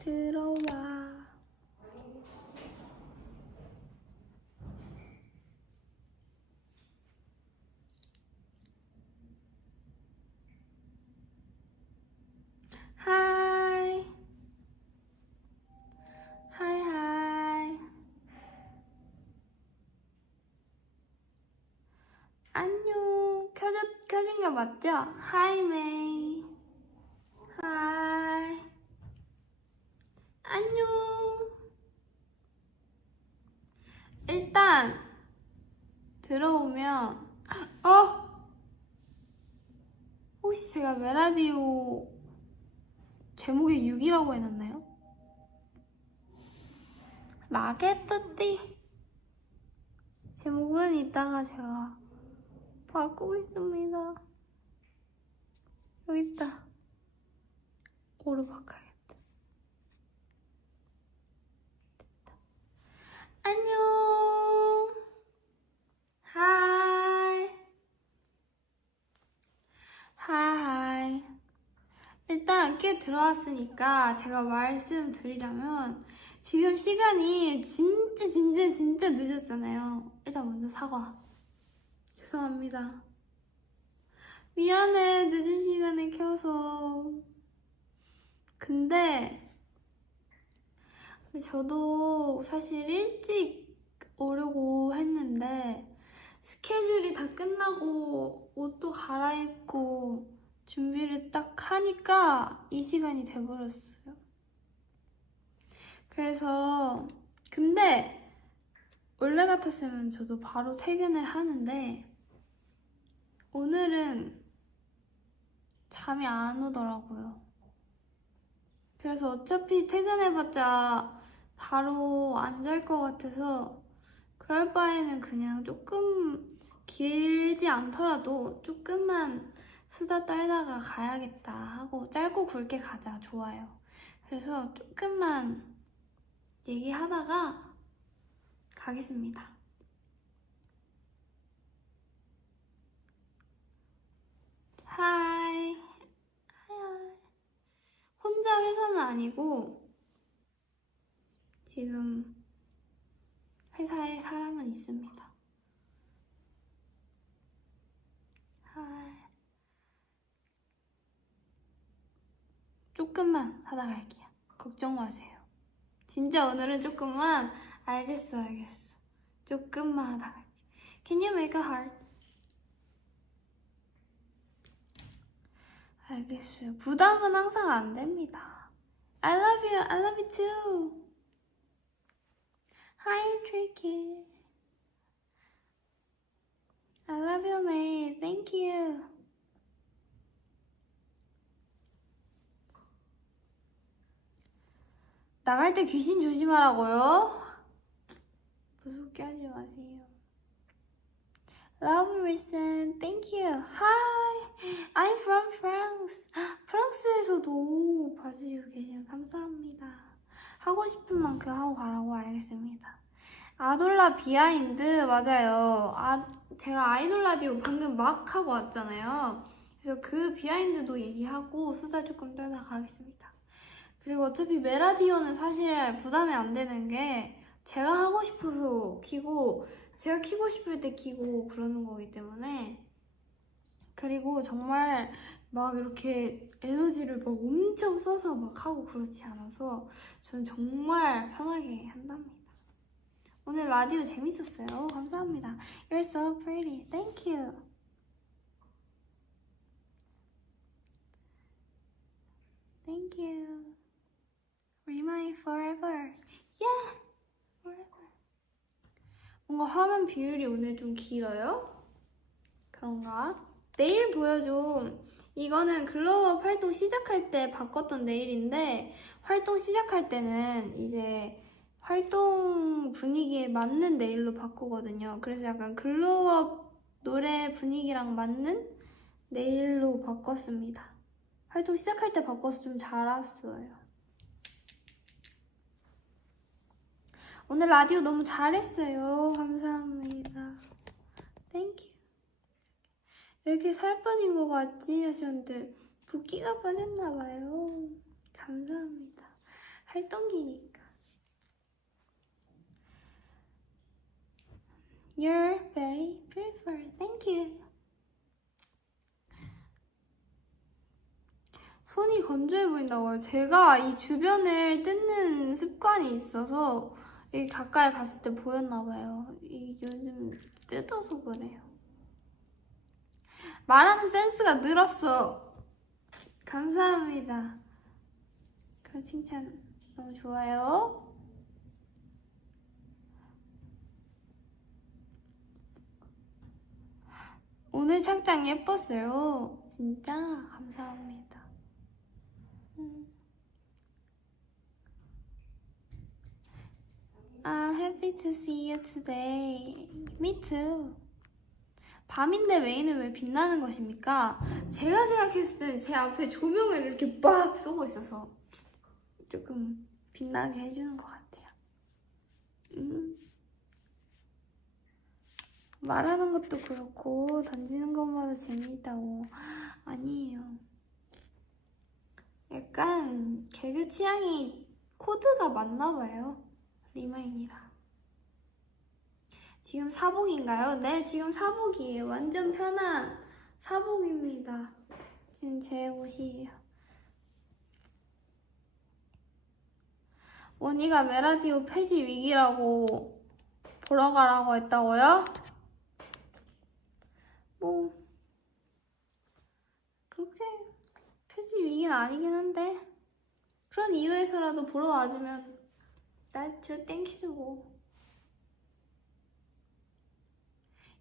들어와. 하이. 하이 하이. 안녕. 켜진 거 맞죠? 하이 메이. 하이. 안녕. 일단 들어오면 혹시 제가 메라디오 제목에 6이라고 해놨나요? 마게뜨띠. 제목은 이따가 제가 바꾸고 있습니다. 여기 있다. 오로 바꿔야겠다. 됐다. 안녕. 하이. 하이. 일단 꽤 들어왔으니까 제가 말씀드리자면 지금 시간이 진짜 늦었잖아요. 일단 먼저 사과. 죄송합니다. 미안해, 늦은 시간에 켜서. 근데 저도 사실 일찍 오려고 했는데 스케줄이 다 끝나고 옷도 갈아입고 준비를 딱 하니까 이 시간이 돼버렸어요. 그래서 근데 원래 같았으면 저도 바로 퇴근을 하는데 오늘은 잠이 안 오더라고요. 그래서 어차피 퇴근해봤자 바로 안 잘 것 같아서 그럴 바에는 그냥 조금 길지 않더라도 조금만 수다 떨다가 가야겠다 하고 짧고 굵게 가자. 좋아요. 그래서 조금만 얘기하다가 가겠습니다. 하이. 하이. 혼자 회사는 아니고 지금 회사에 사람은 있습니다. 하이. 조금만 하다 갈게요. 걱정 마세요. 진짜 오늘은 조금만. 알겠어. 조금만 하다 갈게요. Can you make a heart? 알겠어요. 부담은 항상 안 됩니다. I love you too. Hi, Tricky. I love you, May. Thank you. 나갈 때 귀신 조심하라고요? 무섭게 하지 마세요. Love Listen, thank you. Hi, I'm from France. 프랑스에서도 봐주시고 계시면 감사합니다. 하고 싶은 만큼 하고 가라고. 알겠습니다. 아돌라 비하인드 맞아요. 제가 아이돌 라디오 방금 막 하고 왔잖아요. 그래서 그 비하인드도 얘기하고 수다 조금 떨다 가겠습니다. 그리고 어차피 메라디오는 사실 부담이 안 되는 게 제가 하고 싶어서 키고 제가 키고 싶을 때 키고 그러는 거기 때문에. 그리고 정말 막 이렇게 에너지를 막 엄청 써서 막 하고 그렇지 않아서 저는 정말 편하게 한답니다. 오늘 라디오 재밌었어요. 감사합니다. You're so pretty. Thank you. Thank you. Remind forever. Yeah. Forever. 뭔가 화면 비율이 오늘 좀 길어요? 그런가? 네일 보여줘. 이거는 글로우업 활동 시작할 때 바꿨던 네일인데 활동 시작할 때는 이제 활동 분위기에 맞는 네일로 바꾸거든요. 그래서 약간 글로우업 노래 분위기랑 맞는 네일로 바꿨습니다. 활동 시작할 때 바꿔서 좀 잘 왔어요. 오늘 라디오 너무 잘했어요. 감사합니다. 땡큐. 왜 이렇게 살 빠진 거 같지? 하셨는데 붓기가 빠졌나봐요. 감사합니다. 활동기니까. You're very beautiful. Thank you. 손이 건조해 보인다고요. 제가 이 주변을 뜯는 습관이 있어서 이 가까이 갔을 때 보였나 봐요. 이 요즘 뜯어서 그래요. 말하는 센스가 늘었어. 감사합니다. 그런 칭찬 너무 좋아요. 오늘 착장 예뻤어요. 진짜 감사합니다. I'm happy to see you today. Me too. 밤인데 메인은 왜 빛나는 것입니까? 제가 생각했을 땐 제 앞에 조명을 이렇게 빡 쏘고 있어서 조금 빛나게 해주는 것 같아요. 말하는 것도 그렇고 던지는 것마다 재미있다고. 아니에요. 약간 개그 취향이 코드가 맞나 봐요. 리마인이랑. 지금 사복인가요? 네, 지금 사복이에요. 완전 편한 사복입니다. 지금 제 옷이에요. 원희가 메라디오 폐지 위기라고 보러 가라고 했다고요? 뭐 그렇게 폐지 위기는 아니긴 한데 그런 이유에서라도 보러 와주면 저 땡큐죠 뭐.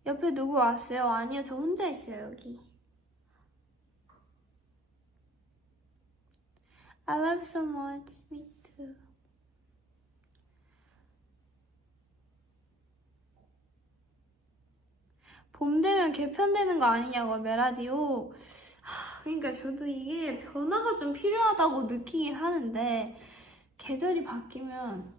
옆에 누구 왔어요? 아니요, 저 혼자 있어요 여기. I love so much. Me too. 봄 되면 개편되는 거 아니냐고 메라디오. 그러니까 저도 이게 변화가 좀 필요하다고 느끼긴 하는데 계절이 바뀌면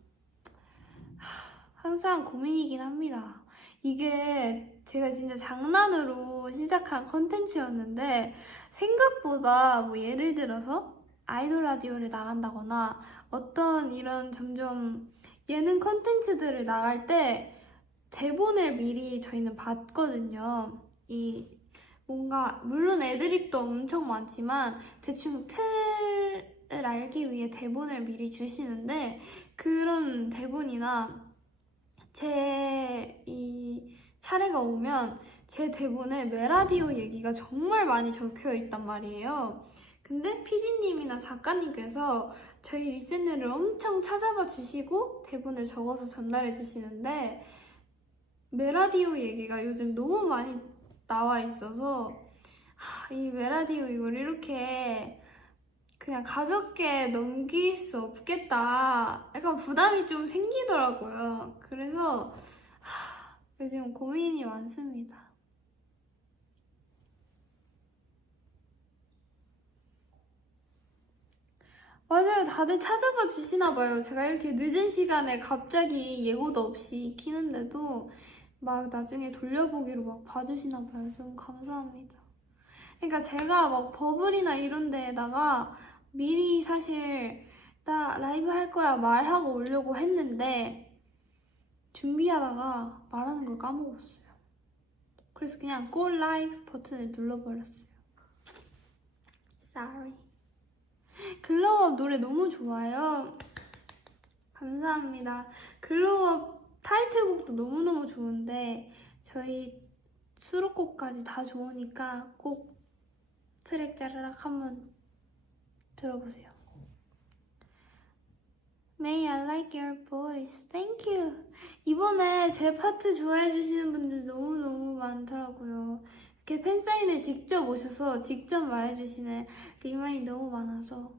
항상 고민이긴 합니다. 이게 제가 진짜 장난으로 시작한 컨텐츠였는데 생각보다 뭐 예를 들어서 아이돌 라디오를 나간다거나 어떤 이런 점점 예능 컨텐츠들을 나갈 때 대본을 미리 저희는 봤거든요. 이 뭔가 물론 애드립도 엄청 많지만 대충 틀을 알기 위해 대본을 미리 주시는데 그런 대본이나 제 이 차례가 오면 제 대본에 메라디오 얘기가 정말 많이 적혀 있단 말이에요. 근데 PD님이나 작가님께서 저희 리스너를 엄청 찾아봐 주시고 대본을 적어서 전달해 주시는데 메라디오 얘기가 요즘 너무 많이 나와 있어서 이 메라디오 이걸 이렇게 그냥 가볍게 넘길 수 없겠다. 약간 부담이 좀 생기더라고요. 그래서 요즘 고민이 많습니다. 맞아요. 다들 찾아봐 주시나 봐요. 제가 이렇게 늦은 시간에 갑자기 예고도 없이 키는데도 막 나중에 돌려보기로 막 봐주시나 봐요. 좀 감사합니다. 그러니까 제가 막 버블이나 이런 데에다가 미리 사실 나 라이브 할 거야 말하고 오려고 했는데 준비하다가 말하는 걸 까먹었어요. 그래서 그냥 Go Live 버튼을 눌러버렸어요. Sorry. 글로우업 노래 너무 좋아요. 감사합니다. 글로우업 타이틀곡도 너무너무 좋은데 저희 수록곡까지 다 좋으니까 꼭 트랙 짜르락 한번 들어보세요. May I like your voice. Thank you. 이번에 제 파트 좋아해주시는 분들 너무너무 많더라고요. 이렇게 팬사인회 직접 오셔서 직접 말해주시는 리마인이 너무 많아서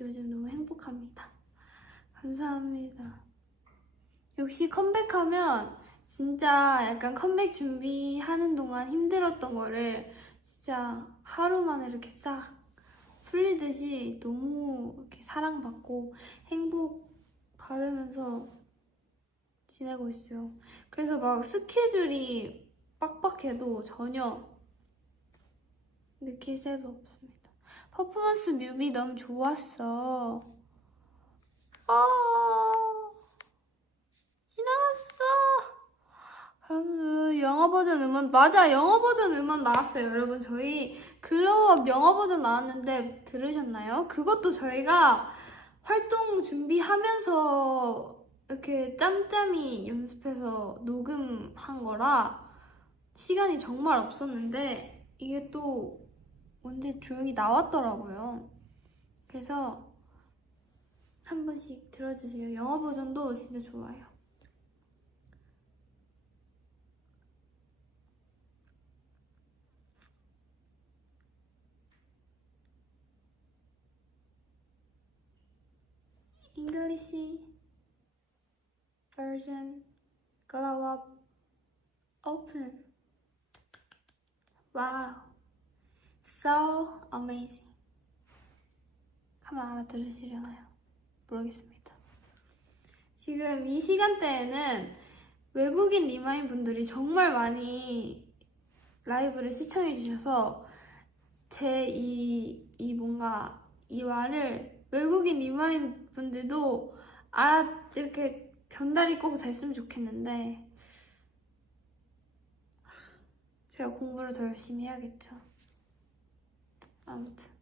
요즘 너무 행복합니다. 감사합니다. 역시 컴백하면 진짜 약간 컴백 준비하는 동안 힘들었던 거를 진짜 하루 만에 이렇게 싹 풀리듯이 너무 이렇게 사랑받고 행복 받으면서 지내고 있어요. 그래서 막 스케줄이 빡빡해도 전혀 느낄 새도 없습니다. 퍼포먼스 뮤비 너무 좋았어. 지나갔어. 영어 버전 음원, 맞아, 영어 버전 음원 나왔어요. 여러분, 저희 글로우업 영어 버전 나왔는데 들으셨나요? 그것도 저희가 활동 준비하면서 이렇게 짬짬이 연습해서 녹음한 거라 시간이 정말 없었는데 이게 또 언제 조용히 나왔더라고요. 그래서 한 번씩 들어주세요. 영어 버전도 진짜 좋아요. English version glow up open. Wow, so amazing. 한번 알아들으시려나요? 모르겠습니다. 지금 이 시간대에는 외국인 리마인 분들이 정말 많이 라이브를 시청해주셔서 제 이 뭔가 이 말을 외국인 리마인 분들도 이렇게 전달이 꼭 됐으면 좋겠는데 제가 공부를 더 열심히 해야겠죠. 아무튼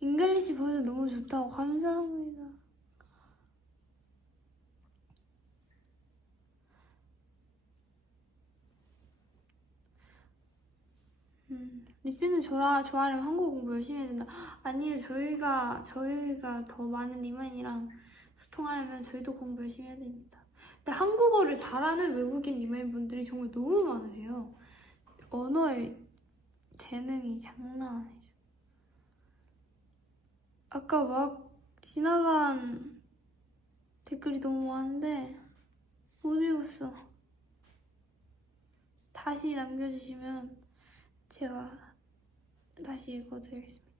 잉글리시 버전 너무 좋다고 감사합니다. 리스는 좋아하려면 한국어 공부 열심히 해야 된다. 아니요, 저희가 더 많은 리마인이랑 소통하려면 저희도 공부 열심히 해야 됩니다. 근데 한국어를 잘하는 외국인 리마인 분들이 정말 너무 많으세요. 언어의 재능이 장난 아니죠. 아까 막 지나간 댓글이 너무 많은데 못 읽었어. 다시 남겨주시면 제가 다시 읽어드리겠습니다.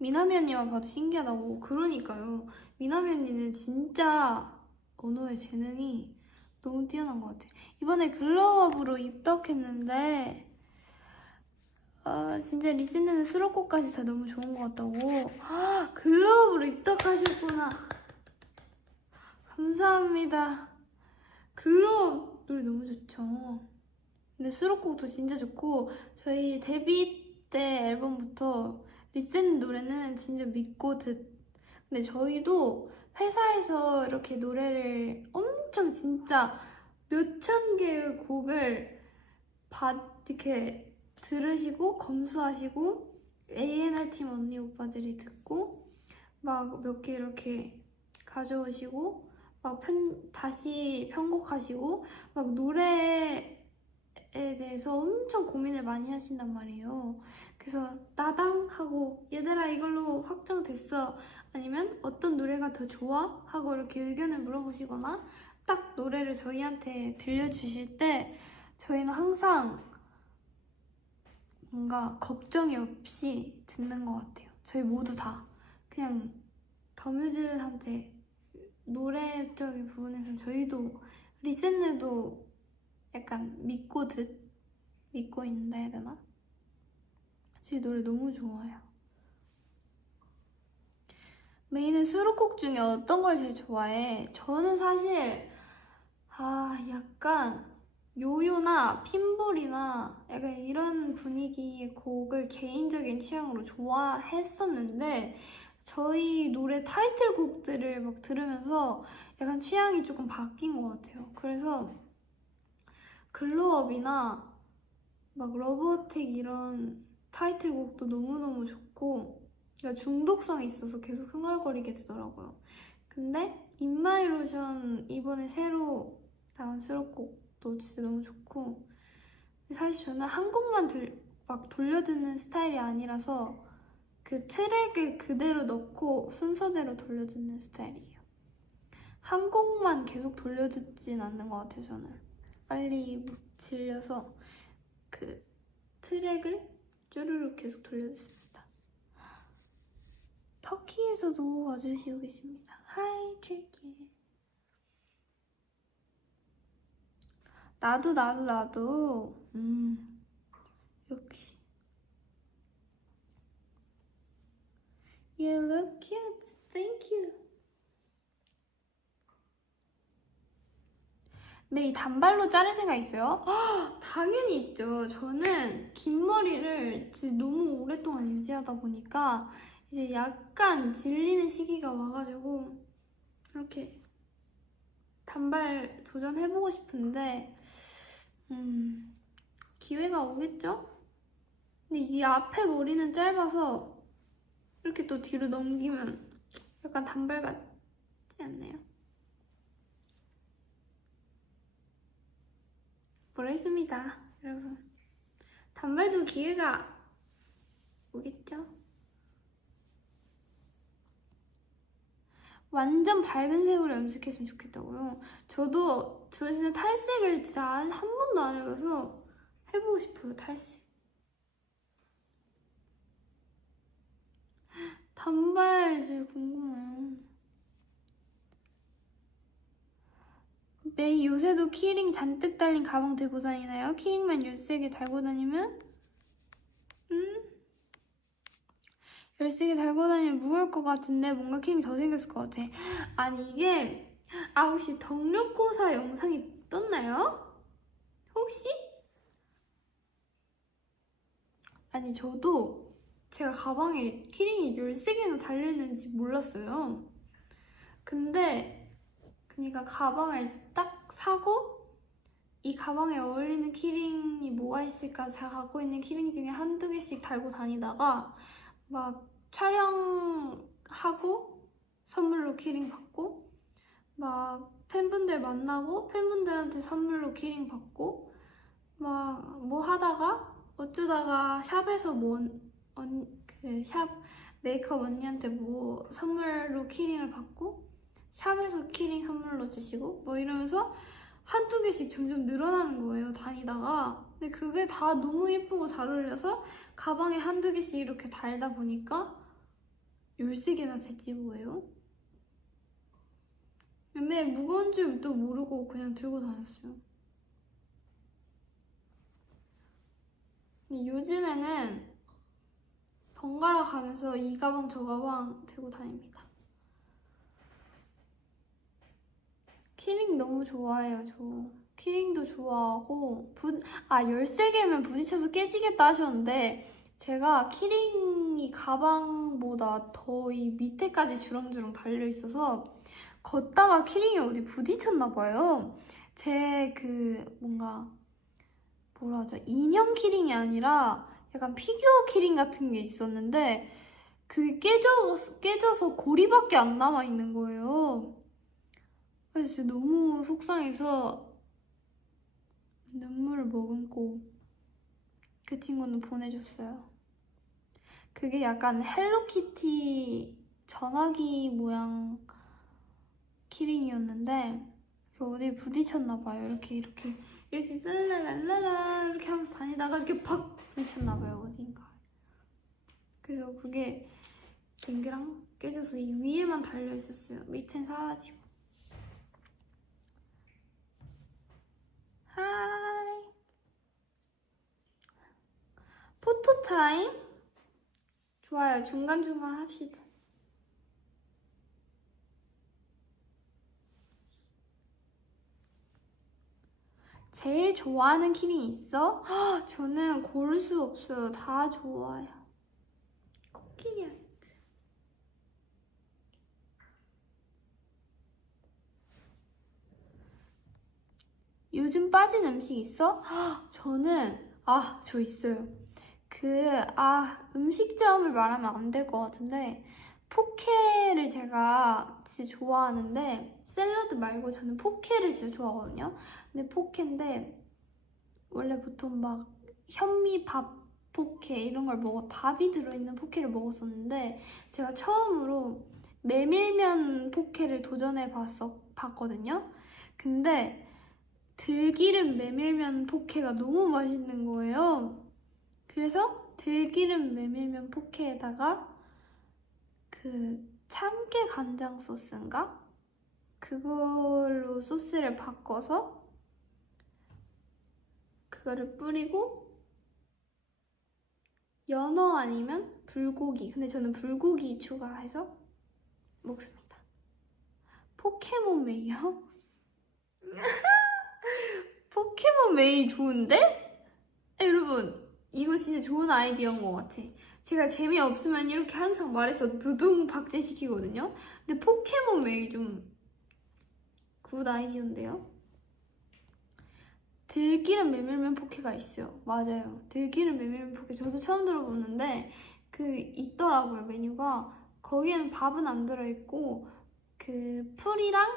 미나미 언니만 봐도 신기하다고. 그러니까요. 미나미 언니는 진짜 언어의 재능이 너무 뛰어난 것 같아요. 이번에 글로우업으로 입덕했는데 진짜 리스는 수록곡까지 다 너무 좋은 것 같다고. 글로우업으로 입덕하셨구나. 감사합니다. 글로우업 노래 너무 좋죠. 근데 수록곡도 진짜 좋고 저희 데뷔 때 앨범부터 리센 노래는 진짜 믿고 근데 저희도 회사에서 이렇게 노래를 엄청 진짜 몇천 개의 곡을 이렇게 들으시고 검수하시고 A&R 팀 언니 오빠들이 듣고 막 몇 개 이렇게 가져오시고 막 다시 편곡하시고 막 노래에 대해서 엄청 고민을 많이 하신단 말이에요. 그래서 따당 하고 얘들아 이걸로 확정됐어, 아니면 어떤 노래가 더 좋아? 하고 이렇게 의견을 물어보시거나 딱 노래를 저희한테 들려주실 때 저희는 항상 뭔가 걱정이 없이 듣는 것 같아요. 저희 모두 다 그냥 더뮤즈한테 노래적인 부분에서는 저희도 리센느도 약간 믿고 있는다 해야 되나? 제 노래 너무 좋아요. 메인은 수록곡 중에 어떤 걸 제일 좋아해? 저는 사실 약간 요요나 핀볼이나 약간 이런 분위기의 곡을 개인적인 취향으로 좋아했었는데 저희 노래 타이틀곡들을 막 들으면서 약간 취향이 조금 바뀐 것 같아요. 그래서 글로업이나 막 러브어택 이런 타이틀곡도 너무너무 좋고 그러니까 중독성이 있어서 계속 흥얼거리게 되더라고요. 근데 인마이로션 이번에 새로 나온 수록곡도 진짜 너무 좋고 사실 저는 한 곡만 막 돌려듣는 스타일이 아니라서 그 트랙을 그대로 넣고 순서대로 돌려듣는 스타일이에요. 한 곡만 계속 돌려듣진 않는 것 같아요. 저는 빨리 질려서 그 트랙을 쭈르륵 계속 돌려듣습니다. 터키에서도 와주시고 계십니다. 하이 터키. 나도. 역시. You look cute. Thank you. 메이 단발로 자를 생각 있어요? 당연히 있죠. 저는 긴 머리를 지금 너무 오랫동안 유지하다 보니까 이제 약간 질리는 시기가 와가지고 이렇게 단발 도전해보고 싶은데 기회가 오겠죠? 근데 이 앞에 머리는 짧아서 이렇게 또 뒤로 넘기면 약간 단발 같지 않나요? 모르겠습니다, 여러분. 단발도 기회가 오겠죠? 완전 밝은 색으로 염색했으면 좋겠다고요? 저 진짜 탈색을 진짜 한 번도 안 해봐서 해보고 싶어요, 탈색. 단발 진짜 궁금해요. 메이 요새도 키링 잔뜩 달린 가방 들고 다니나요? 키링만 13개 달고 다니면? 13개 달고 다니면 무거울 것 같은데 뭔가 키링 더 생겼을 것 같아. 아니 이게 혹시 덕력고사 영상이 떴나요? 혹시? 아니 저도 제가 가방에 키링이 13개나 달려있는지 몰랐어요. 근데 그러니까 가방을 딱 사고 이 가방에 어울리는 키링이 뭐가 있을까 제가 갖고 있는 키링 중에 한두 개씩 달고 다니다가 막 촬영하고 선물로 키링 받고 막 팬분들 만나고 팬분들한테 선물로 키링 받고 막 뭐 하다가 어쩌다가 샵에서 샵 메이크업 언니한테 뭐 선물로 키링을 받고 샵에서 키링 선물로 주시고 뭐 이러면서 한두 개씩 점점 늘어나는 거예요, 다니다가. 근데 그게 다 너무 예쁘고 잘 어울려서 가방에 한두 개씩 이렇게 달다 보니까 13개나 됐지 뭐예요? 근데 무거운 줄도 모르고 그냥 들고 다녔어요. 근데 요즘에는 번갈아 가면서 이 가방 저 가방 들고 다닙니다. 키링 너무 좋아해요, 저. 키링도 좋아하고 13개면 부딪혀서 깨지겠다 하셨는데 제가 키링이 가방보다 더 이 밑에까지 주렁주렁 달려있어서 걷다가 키링이 어디 부딪혔나봐요. 제 뭔가 뭐라 하죠? 인형 키링이 아니라 약간 피규어 키링 같은 게 있었는데 그게 깨져서 고리밖에 안 남아있는 거예요. 그래서 진짜 너무 속상해서 눈물을 머금고 그 친구는 보내줬어요. 그게 약간 헬로키티 전화기 모양 키링이었는데 어디에 부딪혔나봐요. 이렇게 랄랄랄랄라 이렇게 하면서 다니다가 이렇게 팍 부딪혔나봐요, 어딘가. 그래서 그게 댕그랑 깨져서 이 위에만 달려있었어요. 밑엔 사라지고. 하이. 포토타임? 좋아요. 중간중간 합시다. 제일 좋아하는 키링 있어? 저는 고를 수 없어요. 다 좋아요. 코끼리 아트. 요즘 빠진 음식 있어? 저는 저 있어요. 음식점을 말하면 안 될 것 같은데 포케를 제가 진짜 좋아하는데 샐러드 말고 저는 포케를 진짜 좋아하거든요. 근데 포케인데 원래 보통 막 현미밥 포케 이런 걸 밥이 들어있는 포케를 먹었었는데 제가 처음으로 메밀면 포케를 도전해 봤거든요. 근데 들기름 메밀면 포케가 너무 맛있는 거예요. 그래서 들기름 메밀면 포케에다가 그 참깨 간장 소스인가? 그걸로 소스를 바꿔서 그거를 뿌리고 연어 아니면 불고기, 근데 저는 불고기 추가해서 먹습니다. 포켓몬 메이요? 포켓몬 메이 좋은데? 여러분 이거 진짜 좋은 아이디어인 것 같아. 제가 재미없으면 이렇게 항상 말해서 두둥 박제시키거든요. 근데 포켓몬 메이 좀 굿 아이디어인데요? 들기름 메밀면 포케가 있어요. 맞아요. 들기름 메밀면 포케 저도 처음 들어보는데 그 있더라고요, 메뉴가. 거기에는 밥은 안 들어있고 그 풀이랑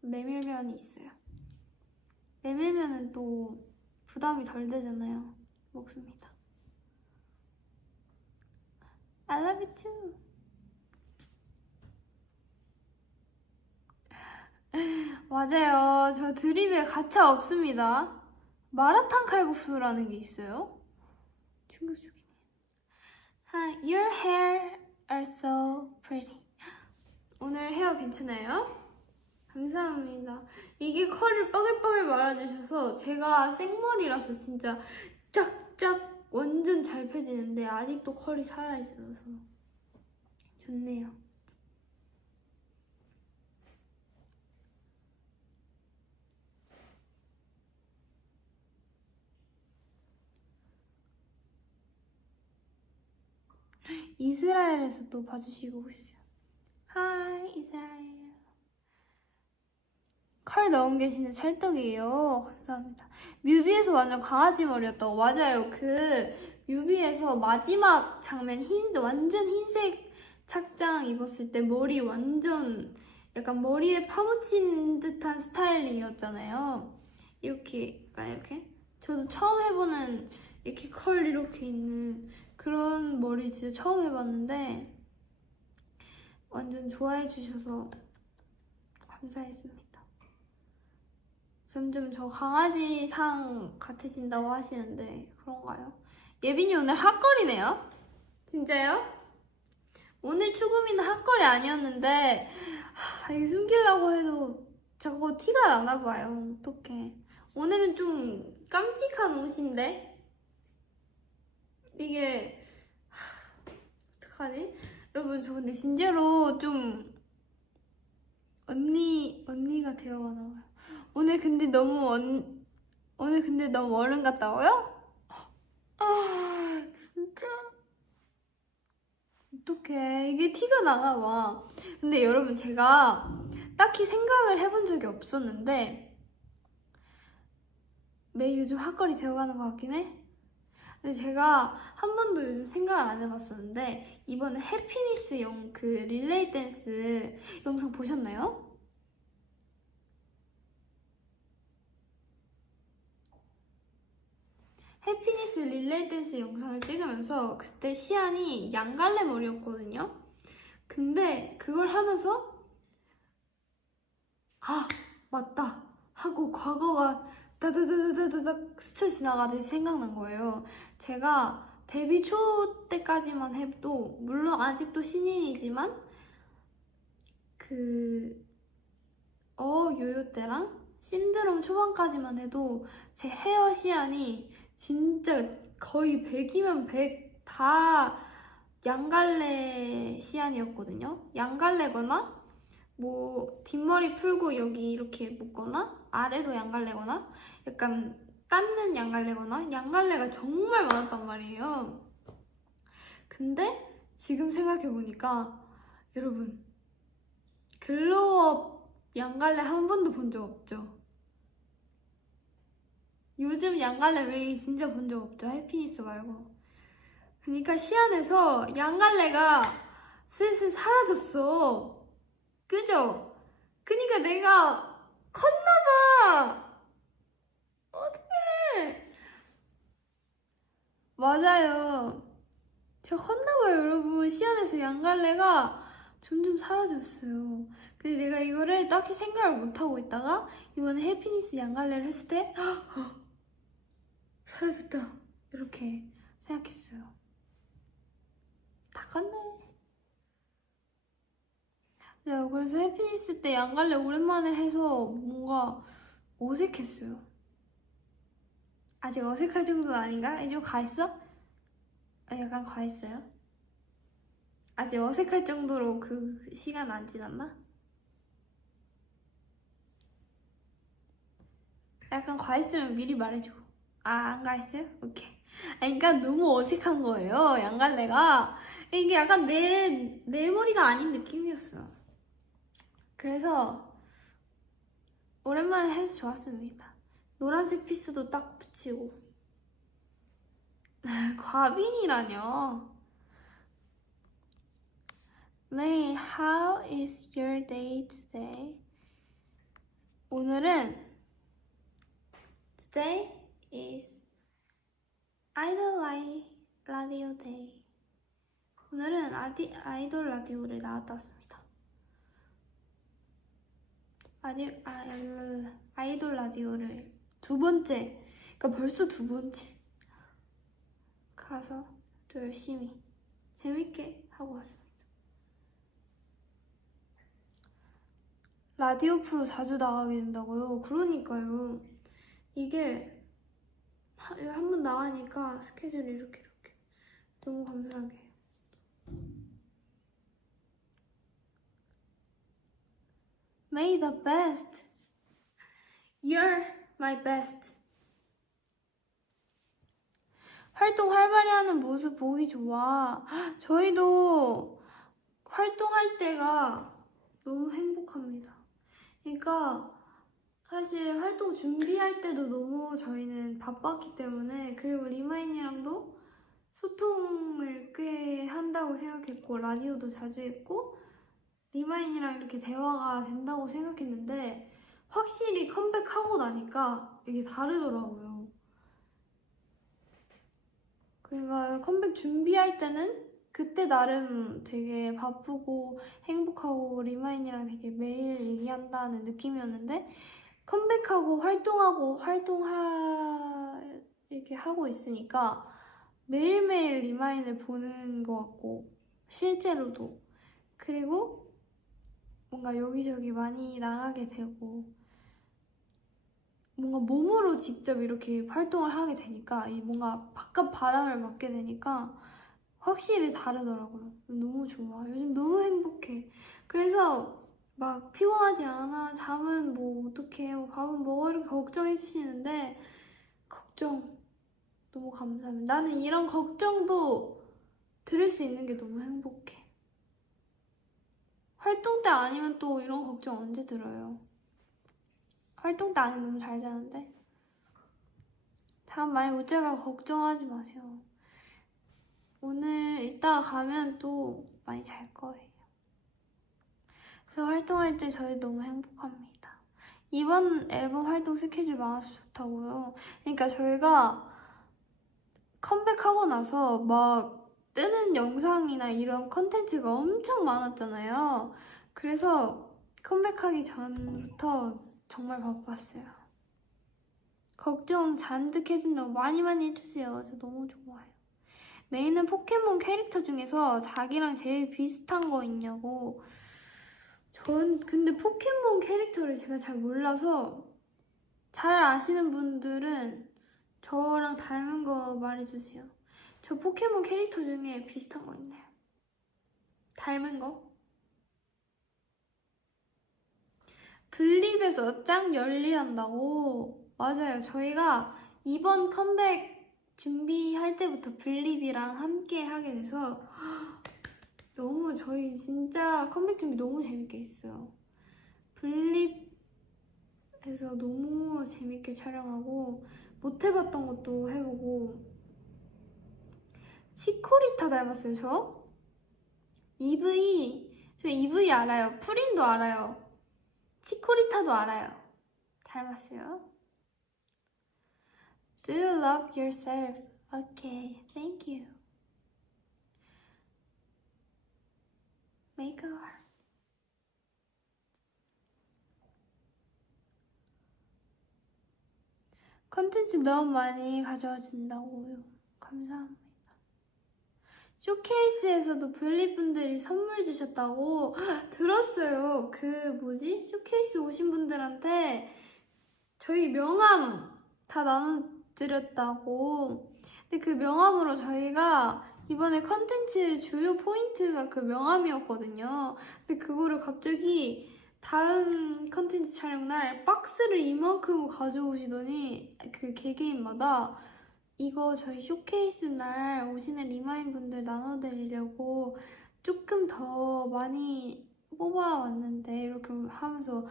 메밀면이 있어요. 메밀면은 또 부담이 덜 되잖아요. 먹습니다. I love you too. 맞아요. 저 드립에 가차 없습니다. 마라탕 칼국수라는 게 있어요. 충격적이네. Hi, your hair are so pretty. 오늘 헤어 괜찮아요? 감사합니다. 이게 컬을 빠글빠글 말아주셔서 제가 생머리라서 진짜 쫙쫙 완전 잘 펴지는데 아직도 컬이 살아있어서 좋네요. 이스라엘에서 또 봐주시고 있어요. 하이 이스라엘. 컬 넣은 게 진짜 찰떡이에요. 감사합니다. 뮤비에서 완전 강아지 머리였다고. 맞아요. 그 뮤비에서 마지막 장면 완전 흰색 착장 입었을 때 머리 완전 약간 머리에 파묻힌 듯한 스타일링이었잖아요. 이렇게 약간 이렇게. 저도 처음 해보는 이렇게 컬 이렇게 있는 그런 머리 진짜 처음 해봤는데 완전 좋아해 주셔서 감사했습니다. 점점 저 강아지 상 같아진다고 하시는데 그런가요? 예빈이 오늘 핫걸이네요? 진짜요? 오늘 추구미는 핫걸이 아니었는데 이거 숨기려고 해도 저거 티가 나나 봐요. 어떡해. 오늘은 좀 깜찍한 옷인데 이게 어떡하지? 여러분 저 근데 진짜로 좀 언니가 되어가나 봐요. 오늘 근데 너무 어른 같다고요? 아 진짜 어떡해. 이게 티가 나나 봐. 근데 여러분 제가 딱히 생각을 해본 적이 없었는데 매일 요즘 핫걸이 되어가는 것 같긴 해. 근데 제가 한 번도 요즘 생각을 안 해봤었는데 이번에 해피니스용 그 릴레이 댄스 영상 보셨나요? 해피니스 릴레이 댄스 영상을 찍으면서 그때 시안이 양갈래 머리였거든요? 근데 그걸 하면서 아 맞다 하고 과거가 다다다다다닥 스쳐 지나가듯이 생각난 거예요. 제가 데뷔 초 때까지만 해도 물론 아직도 신인이지만 요요 때랑 신드롬 초반까지만 해도 제 헤어 시안이 진짜 거의 100이면 100 다 양갈래 시안이었거든요. 양갈래거나 뭐 뒷머리 풀고 여기 이렇게 묶거나 아래로 양갈래거나 약간 닦는 양갈래거나 양갈래가 정말 많았단 말이에요. 근데 지금 생각해보니까 여러분 글로우업 양갈래 한 번도 본 적 없죠? 요즘 양갈래 웨이 진짜 본 적 없죠? 해피니스 말고. 그러니까 시안에서 양갈래가 슬슬 사라졌어. 그죠? 그니까 내가 컸나봐. 어떡해. 맞아요. 제가 컸나봐요, 여러분. 시안에서 양갈래가 점점 사라졌어요. 근데 내가 이거를 딱히 생각을 못하고 있다가 이번에 해피니스 양갈래를 했을 때 사라졌다. 이렇게 생각했어요. 다 컸네. 네, 그래서 해피니스 때 양갈래 오랜만에 해서 뭔가 어색했어요. 아직 어색할 정도는 아닌가? 좀 가있어? 약간 가있어요? 아직 어색할 정도로 그 시간 안 지났나? 약간 가있으면 미리 말해줘. 안 가있어요? 오케이. 그러니까 너무 어색한 거예요, 양갈래가. 이게 약간 내 머리가 아닌 느낌이었어. 그래서 오랜만에 해서 좋았습니다. 노란색 피스도 딱 붙이고. 과빈이라뇨. 네, how is your day today? 오늘은 today is 아이돌 라디오 데이. 오늘은 아이돌 라디오를 나왔다 왔습니다. 아이돌 라디오를 두 번째, 그러니까 벌써 두 번째 가서 또 열심히 재밌게 하고 왔습니다. 라디오 프로 자주 나가게 된다고요? 그러니까요. 이게 한 번 나가니까 스케줄이 이렇게 너무 감사하게. May the best. You're my best. 활동 활발히 하는 모습 보기 좋아. 저희도 활동할 때가 너무 행복합니다. 그러니까 사실 활동 준비할 때도 너무 저희는 바빴기 때문에, 그리고 리마인이랑도 소통을 꽤 한다고 생각했고 라디오도 자주 했고 리마인이랑 이렇게 대화가 된다고 생각했는데 확실히 컴백하고 나니까 이게 다르더라고요. 그러니까 컴백 준비할 때는 그때 나름 되게 바쁘고 행복하고 리마인이랑 되게 매일 얘기한다는 느낌이었는데 컴백하고 이렇게 하고 있으니까 매일매일 리마인을 보는 것 같고 실제로도, 그리고 뭔가 여기저기 많이 나가게 되고 뭔가 몸으로 직접 이렇게 활동을 하게 되니까 이 뭔가 바깥 바람을 맞게 되니까 확실히 다르더라고요. 너무 좋아. 요즘 너무 행복해. 그래서 막 피곤하지 않아, 잠은 뭐 어떻게 해, 뭐 밥은 먹어, 이렇게 걱정해 주시는데 걱정 너무 감사합니다. 나는 이런 걱정도 들을 수 있는 게 너무 행복해. 활동 때 아니면 또 이런 걱정 언제 들어요? 활동 때 아니면 너무 잘 자는데? 잠 많이 못 자가 걱정하지 마세요. 오늘 이따가 가면 또 많이 잘 거예요. 그래서 활동할 때 저희 너무 행복합니다. 이번 앨범 활동 스케줄 많아서 좋다고요. 그러니까 저희가 컴백하고 나서 막 뜨는 영상이나 이런 컨텐츠가 엄청 많았잖아요. 그래서 컴백하기 전부터 정말 바빴어요. 걱정 잔뜩 해준다고 많이 해주세요. 저 너무 좋아요. 메인은 포켓몬 캐릭터 중에서 자기랑 제일 비슷한 거 있냐고. 전 근데 포켓몬 캐릭터를 제가 잘 몰라서 잘 아시는 분들은 저랑 닮은 거 말해주세요. 저 포켓몬 캐릭터 중에 비슷한 거 있나요? 닮은 거? 블립에서 짱 열일한다고? 맞아요. 저희가 이번 컴백 준비할 때부터 블립이랑 함께 하게 돼서 너무 저희 진짜 컴백 준비 너무 재밌게 했어요. 블립에서 너무 재밌게 촬영하고 못 해봤던 것도 해보고. 치코리타 닮았어요, 저? 저 EV 알아요. 프린도 알아요. 치코리타도 알아요. 닮았어요. Do you love yourself? Okay, thank you. Make a heart. 컨텐츠 너무 많이 가져와 준다고요. 감사합니다. 쇼케이스에서도 블리분들이 선물 주셨다고 들었어요. 그 뭐지? 쇼케이스 오신 분들한테 저희 명함 다 나눠드렸다고. 근데 그 명함으로 저희가 이번에 컨텐츠 주요 포인트가 그 명함이었거든요. 근데 그거를 갑자기 다음 컨텐츠 촬영 날 박스를 이만큼 가져오시더니 그 개개인마다 이거 저희 쇼케이스 날 오시는 리마인 분들 나눠드리려고 조금 더 많이 뽑아왔는데 이렇게 하면서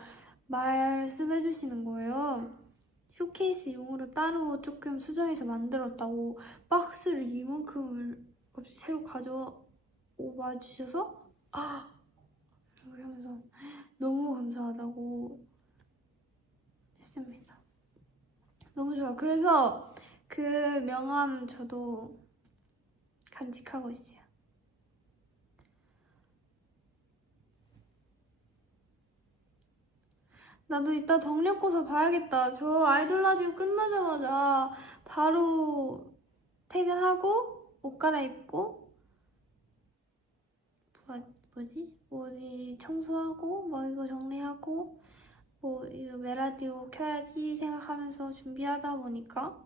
말씀해 주시는 거예요. 쇼케이스 용으로 따로 조금 수정해서 만들었다고 박스를 이만큼을 갑자기 새로 가져와 주셔서 이렇게 하면서 너무 감사하다고 했습니다. 너무 좋아요. 그래서 그 명함 저도 간직하고 있어요. 나도 이따 덕력고사 봐야겠다. 저 아이돌 라디오 끝나자마자 바로 퇴근하고 옷 갈아입고 뭐지? 어디 청소하고 뭐 이거 정리하고 뭐 이거 메라디오 켜야지 생각하면서 준비하다 보니까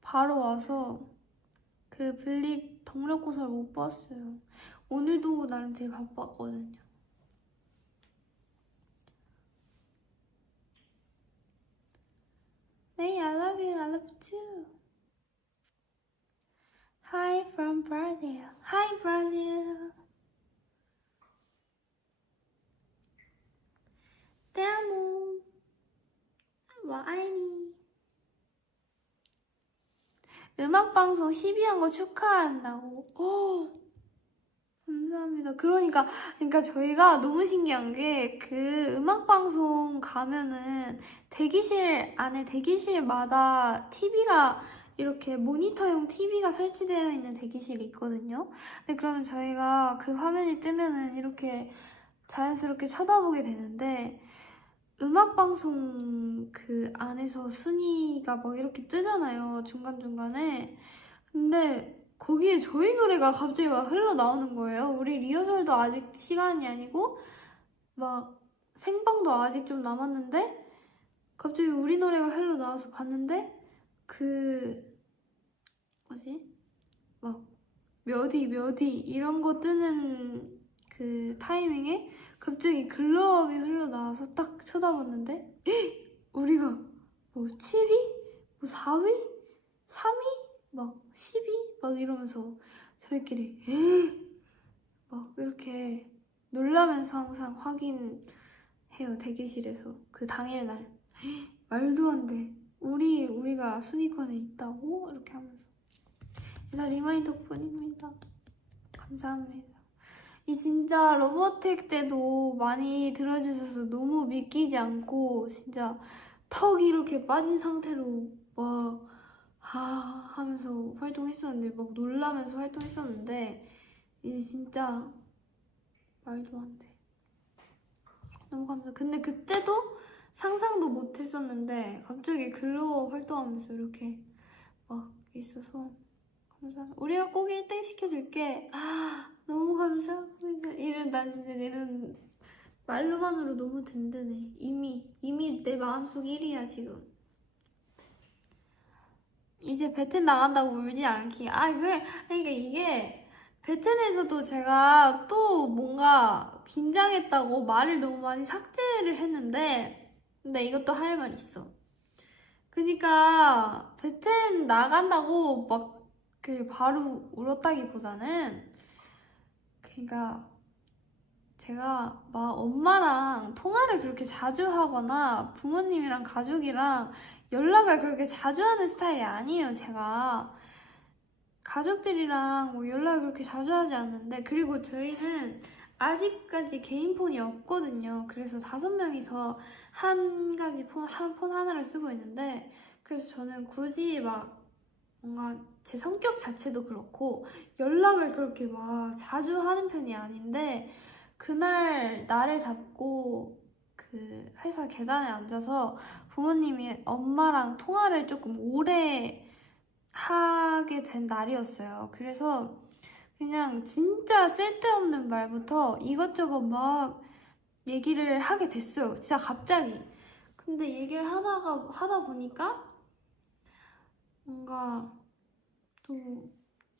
바로 와서 그 블립 덕력고사를 못 봤어요. 오늘도 나름 되게 바빴거든요. May, I love you. I love you too. Hi from Brazil. Hi Brazil. Te amo. 我爱你. 음악방송 10위한 거 축하한다고. 오, 감사합니다. 그러니까 저희가 너무 신기한 게 그 음악방송 가면은 대기실 안에 대기실마다 TV가 이렇게 모니터용 TV가 설치되어 있는 대기실이 있거든요. 근데 그러면 저희가 그 화면이 뜨면은 이렇게 자연스럽게 쳐다보게 되는데 음악방송 그 안에서 순위가 막 이렇게 뜨잖아요. 중간중간에. 근데 거기에 저희 노래가 갑자기 막 흘러나오는 거예요. 우리 리허설도 아직 시간이 아니고 막 생방도 아직 좀 남았는데 갑자기 우리 노래가 흘러나와서 봤는데 그 뭐지? 막 몇 위 이런 거 뜨는 그 타이밍에 갑자기 글로업이 흘러나와서 딱 쳐다봤는데 우리가 뭐 7위? 뭐 4위? 3위? 막 10위? 막 이러면서 저희끼리 막 이렇게 놀라면서 항상 확인해요. 대기실에서 그 당일날 말도 안 돼. 우리가 순위권에 있다고? 이렇게 하면서 다 리마인 덕분입니다. 감사합니다. 이 진짜 러브어택 때도 많이 들어주셔서 너무 믿기지 않고 진짜 턱이 이렇게 빠진 상태로 막 하면서 활동했었는데 막 놀라면서 활동했었는데 이제 진짜 말도 안 돼. 너무 감사. 근데 그때도 상상도 못 했었는데 갑자기 글로우 활동하면서 이렇게 막 있어서 감사합니다. 우리가 꼭 1등 시켜줄게. 너무 감사합니다. 난 진짜 이런 말로만으로 너무 든든해. 이미 내 마음속 1위야 지금. 이제 베텐 나간다고 울지 않기. 그래. 그러니까 이게 베텐에서도 제가 또 뭔가 긴장했다고 말을 너무 많이 삭제를 했는데 근데 이것도 할 말 있어. 그니까 베텐 나간다고 막 그 바로 울었다기보다는 그니까 제가 막 엄마랑 통화를 그렇게 자주 하거나 부모님이랑 가족이랑 연락을 그렇게 자주 하는 스타일이 아니에요. 제가 가족들이랑 뭐 연락을 그렇게 자주 하지 않는데 그리고 저희는 아직까지 개인 폰이 없거든요. 그래서 5명이서 한 가지 폰 하나를 쓰고 있는데 그래서 저는 굳이 막 뭔가 제 성격 자체도 그렇고 연락을 그렇게 막 자주 하는 편이 아닌데 그날 날을 잡고 그 회사 계단에 앉아서 부모님이 엄마랑 통화를 조금 오래 하게 된 날이었어요. 그래서 그냥 진짜 쓸데없는 말부터 이것저것 막 얘기를 하게 됐어요. 진짜 갑자기. 근데 얘기를 하다 보니까 뭔가 또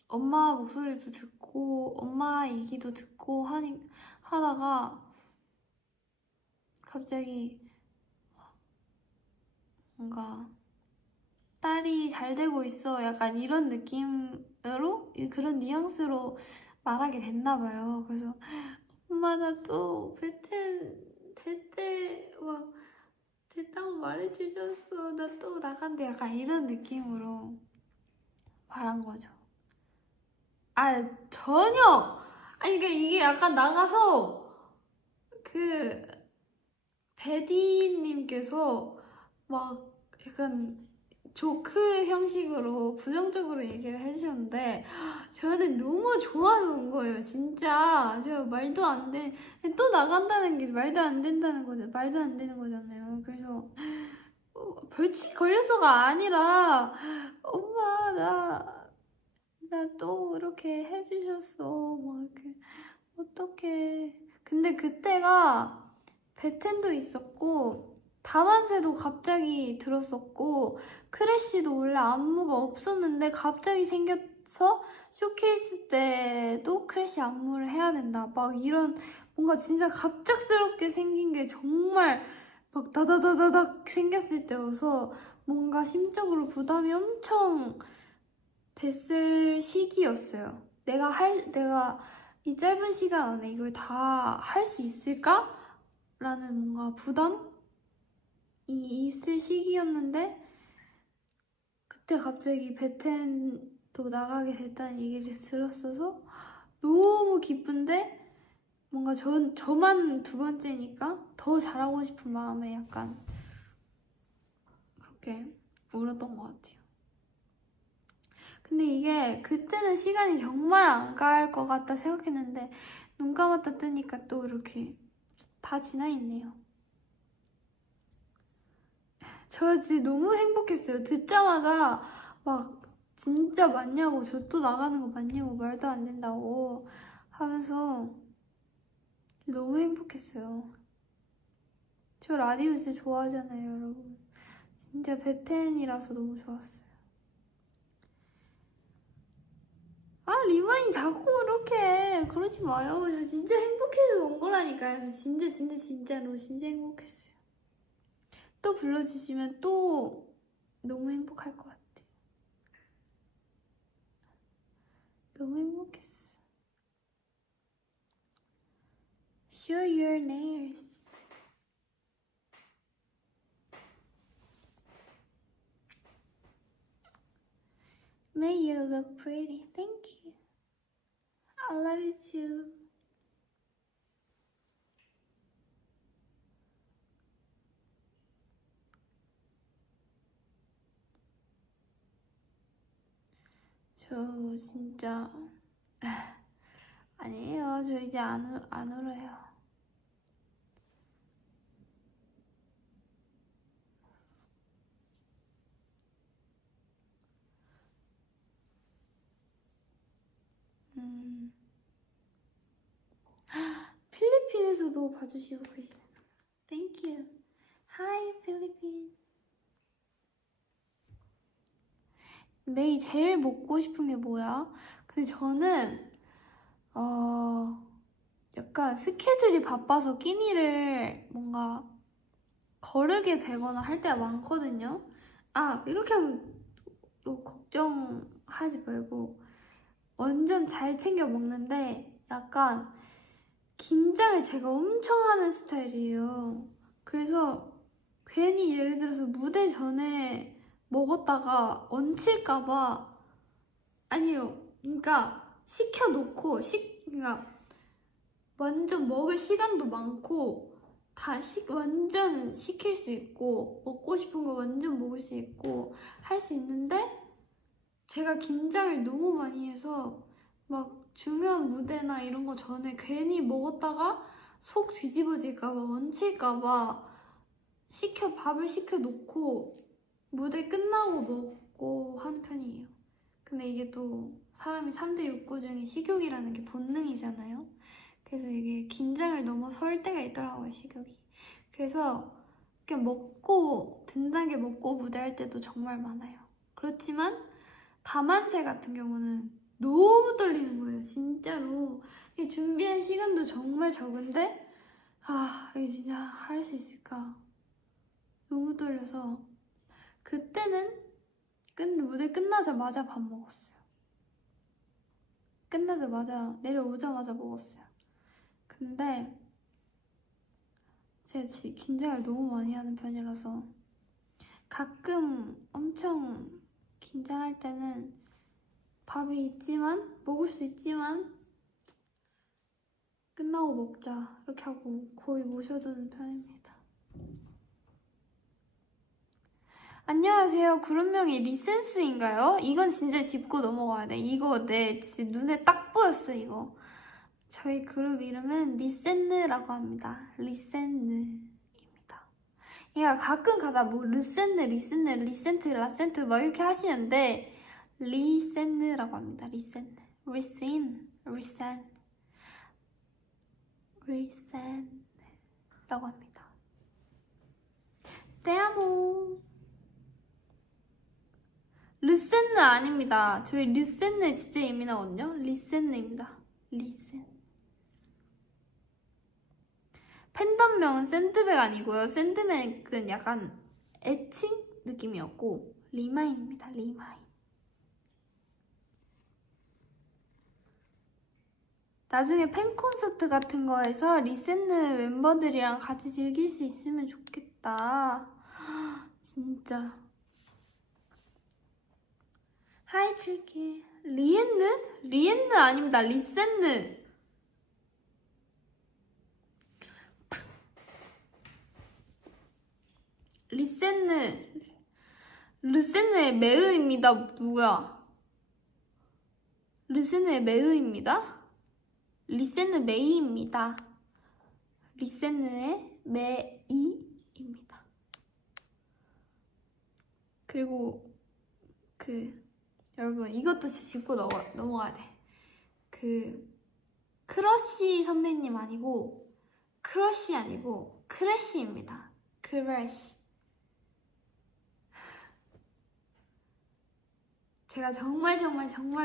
엄마 목소리도 듣고 엄마 얘기도 듣고 하다가 갑자기 뭔가 딸이 잘 되고 있어 약간 이런 느낌으로 그런 뉘앙스로 말하게 됐나 봐요. 그래서 엄마 나 또 베텐 됐대 막 됐다고 말해주셨어. 나 또 나간대 약간 이런 느낌으로 말한 거죠. 아 전혀 아니 그러니까 이게 약간 나가서 그 베디님께서 막 약간 조크 형식으로 부정적으로 얘기를 해주셨는데 저는 너무 좋아서 온 거예요. 진짜 제가 말도 안 돼. 또 나간다는 게 말도 안 된다는 거죠. 말도 안 되는 거잖아요. 그래서 벌칙 걸려서가 아니라 엄마 나 또 이렇게 해주셨어. 막 이렇게 어떡해. 근데 그때가 베텐도 있었고 다만세도 갑자기 들었었고 크래쉬도 원래 안무가 없었는데 갑자기 생겨서 쇼케이스 때도 크래쉬 안무를 해야 된다 막 이런 뭔가 진짜 갑작스럽게 생긴 게 정말 막 다다다다닥 생겼을 때여서 뭔가 심적으로 부담이 엄청 됐을 시기였어요. 내가 이 짧은 시간 안에 이걸 다 할 수 있을까? 라는 뭔가 부담이 있을 시기였는데 그때 갑자기 베텐도 나가게 됐다는 얘기를 들었어서 너무 기쁜데 뭔가 저만 두 번째니까 더 잘하고 싶은 마음에 약간 그렇게 울었던 것 같아요. 근데 이게 그때는 시간이 정말 안 갈 것 같다 생각했는데 눈 감았다 뜨니까 또 이렇게 다 지나 있네요. 저 진짜 너무 행복했어요. 듣자마자 막 진짜 맞냐고 저 또 나가는 거 맞냐고 말도 안 된다고 하면서 너무 행복했어요. 저 라디오 진짜 좋아하잖아요, 여러분. 진짜 베텐이라서 너무 좋았어요. 아, 리마인 자꾸 그렇게 그러지 마요. 저 진짜 행복해서 온 거라니까요. 저 진짜로 진짜 행복했어요. 또 불러주시면 또 너무 행복할 것 같아요. 너무 행복했어. Show your nails. May you look pretty. Thank you. I love you too. 저 진짜 아니에요. 저 이제 안 울어요. 필리핀에서도 봐주시고 계시네요. Thank you. Hi, 필리핀. 메이 제일 먹고 싶은 게 뭐야? 근데 저는 약간 스케줄이 바빠서 끼니를 뭔가 거르게 되거나 할 때가 많거든요. 아, 이렇게 하면 또 걱정하지 말고 완전 잘 챙겨 먹는데 약간 긴장을 제가 엄청 하는 스타일이에요. 그래서 괜히 예를 들어서 무대 전에 먹었다가 얹힐까봐 아니요. 그러니까 시켜놓고 그러니까 완전 먹을 시간도 많고 완전 시킬 수 있고 먹고 싶은 거 완전 먹을 수 있고 할 수 있는데 제가 긴장을 너무 많이 해서 막 중요한 무대나 이런 거 전에 괜히 먹었다가 속 뒤집어질까봐 얹힐까봐 밥을 시켜놓고 무대 끝나고 먹고 하는 편이에요. 근데 이게 또 사람이 3대 욕구 중에 식욕이라는 게 본능이잖아요. 그래서 이게 긴장을 넘어설 때가 있더라고요, 식욕이. 그래서 그냥 먹고 든든하게 먹고 무대할 때도 정말 많아요. 그렇지만 다만세 같은 경우는 너무 떨리는 거예요, 진짜로. 이게 준비한 시간도 정말 적은데 이게 진짜 할 수 있을까? 너무 떨려서 그때는 무대 끝나자마자 밥 먹었어요. 끝나자마자 내려오자마자 먹었어요. 근데 제가 긴장을 너무 많이 하는 편이라서 가끔 엄청 긴장할 때는 밥이 있지만 먹을 수 있지만 끝나고 먹자 이렇게 하고 거의 모셔두는 편입니다. 안녕하세요. 그룹명이 리센스인가요? 이건 진짜 짚고 넘어가야 돼. 이거 내 진짜 눈에 딱 보였어, 이거. 저희 그룹 이름은 리센느라고 합니다. 리센느입니다. 그러니까 가끔 가다 뭐 르센느, 리센느, 리센트, 라센트 막 이렇게 하시는데 리센느라고 합니다. 리센느. 리센느라고 합니다. 때아모. 르센느 아닙니다. 저희 르센느 진짜 예민하거든요. 리센느입니다. 리센. 팬덤명은 샌드백 아니고요. 샌드백은 약간 애칭 느낌이었고 리마인입니다. 리마인. 나중에 팬콘서트 같은 거에서 리센느 멤버들이랑 같이 즐길 수 있으면 좋겠다. 진짜. 하이 트리키. 리엔느? 리엔느 아닙니다. 리센느. 르센느의 메으입니다. 누구야? 르센느의 메으입니다. 리센느 메이입니다. 리센느의 메이입니다. 그리고 여러분 이것도 짚고 넘어가야 돼. 크러쉬 선배님 아니고 크러쉬 아니고 크래쉬입니다. 크래쉬. 제가 정말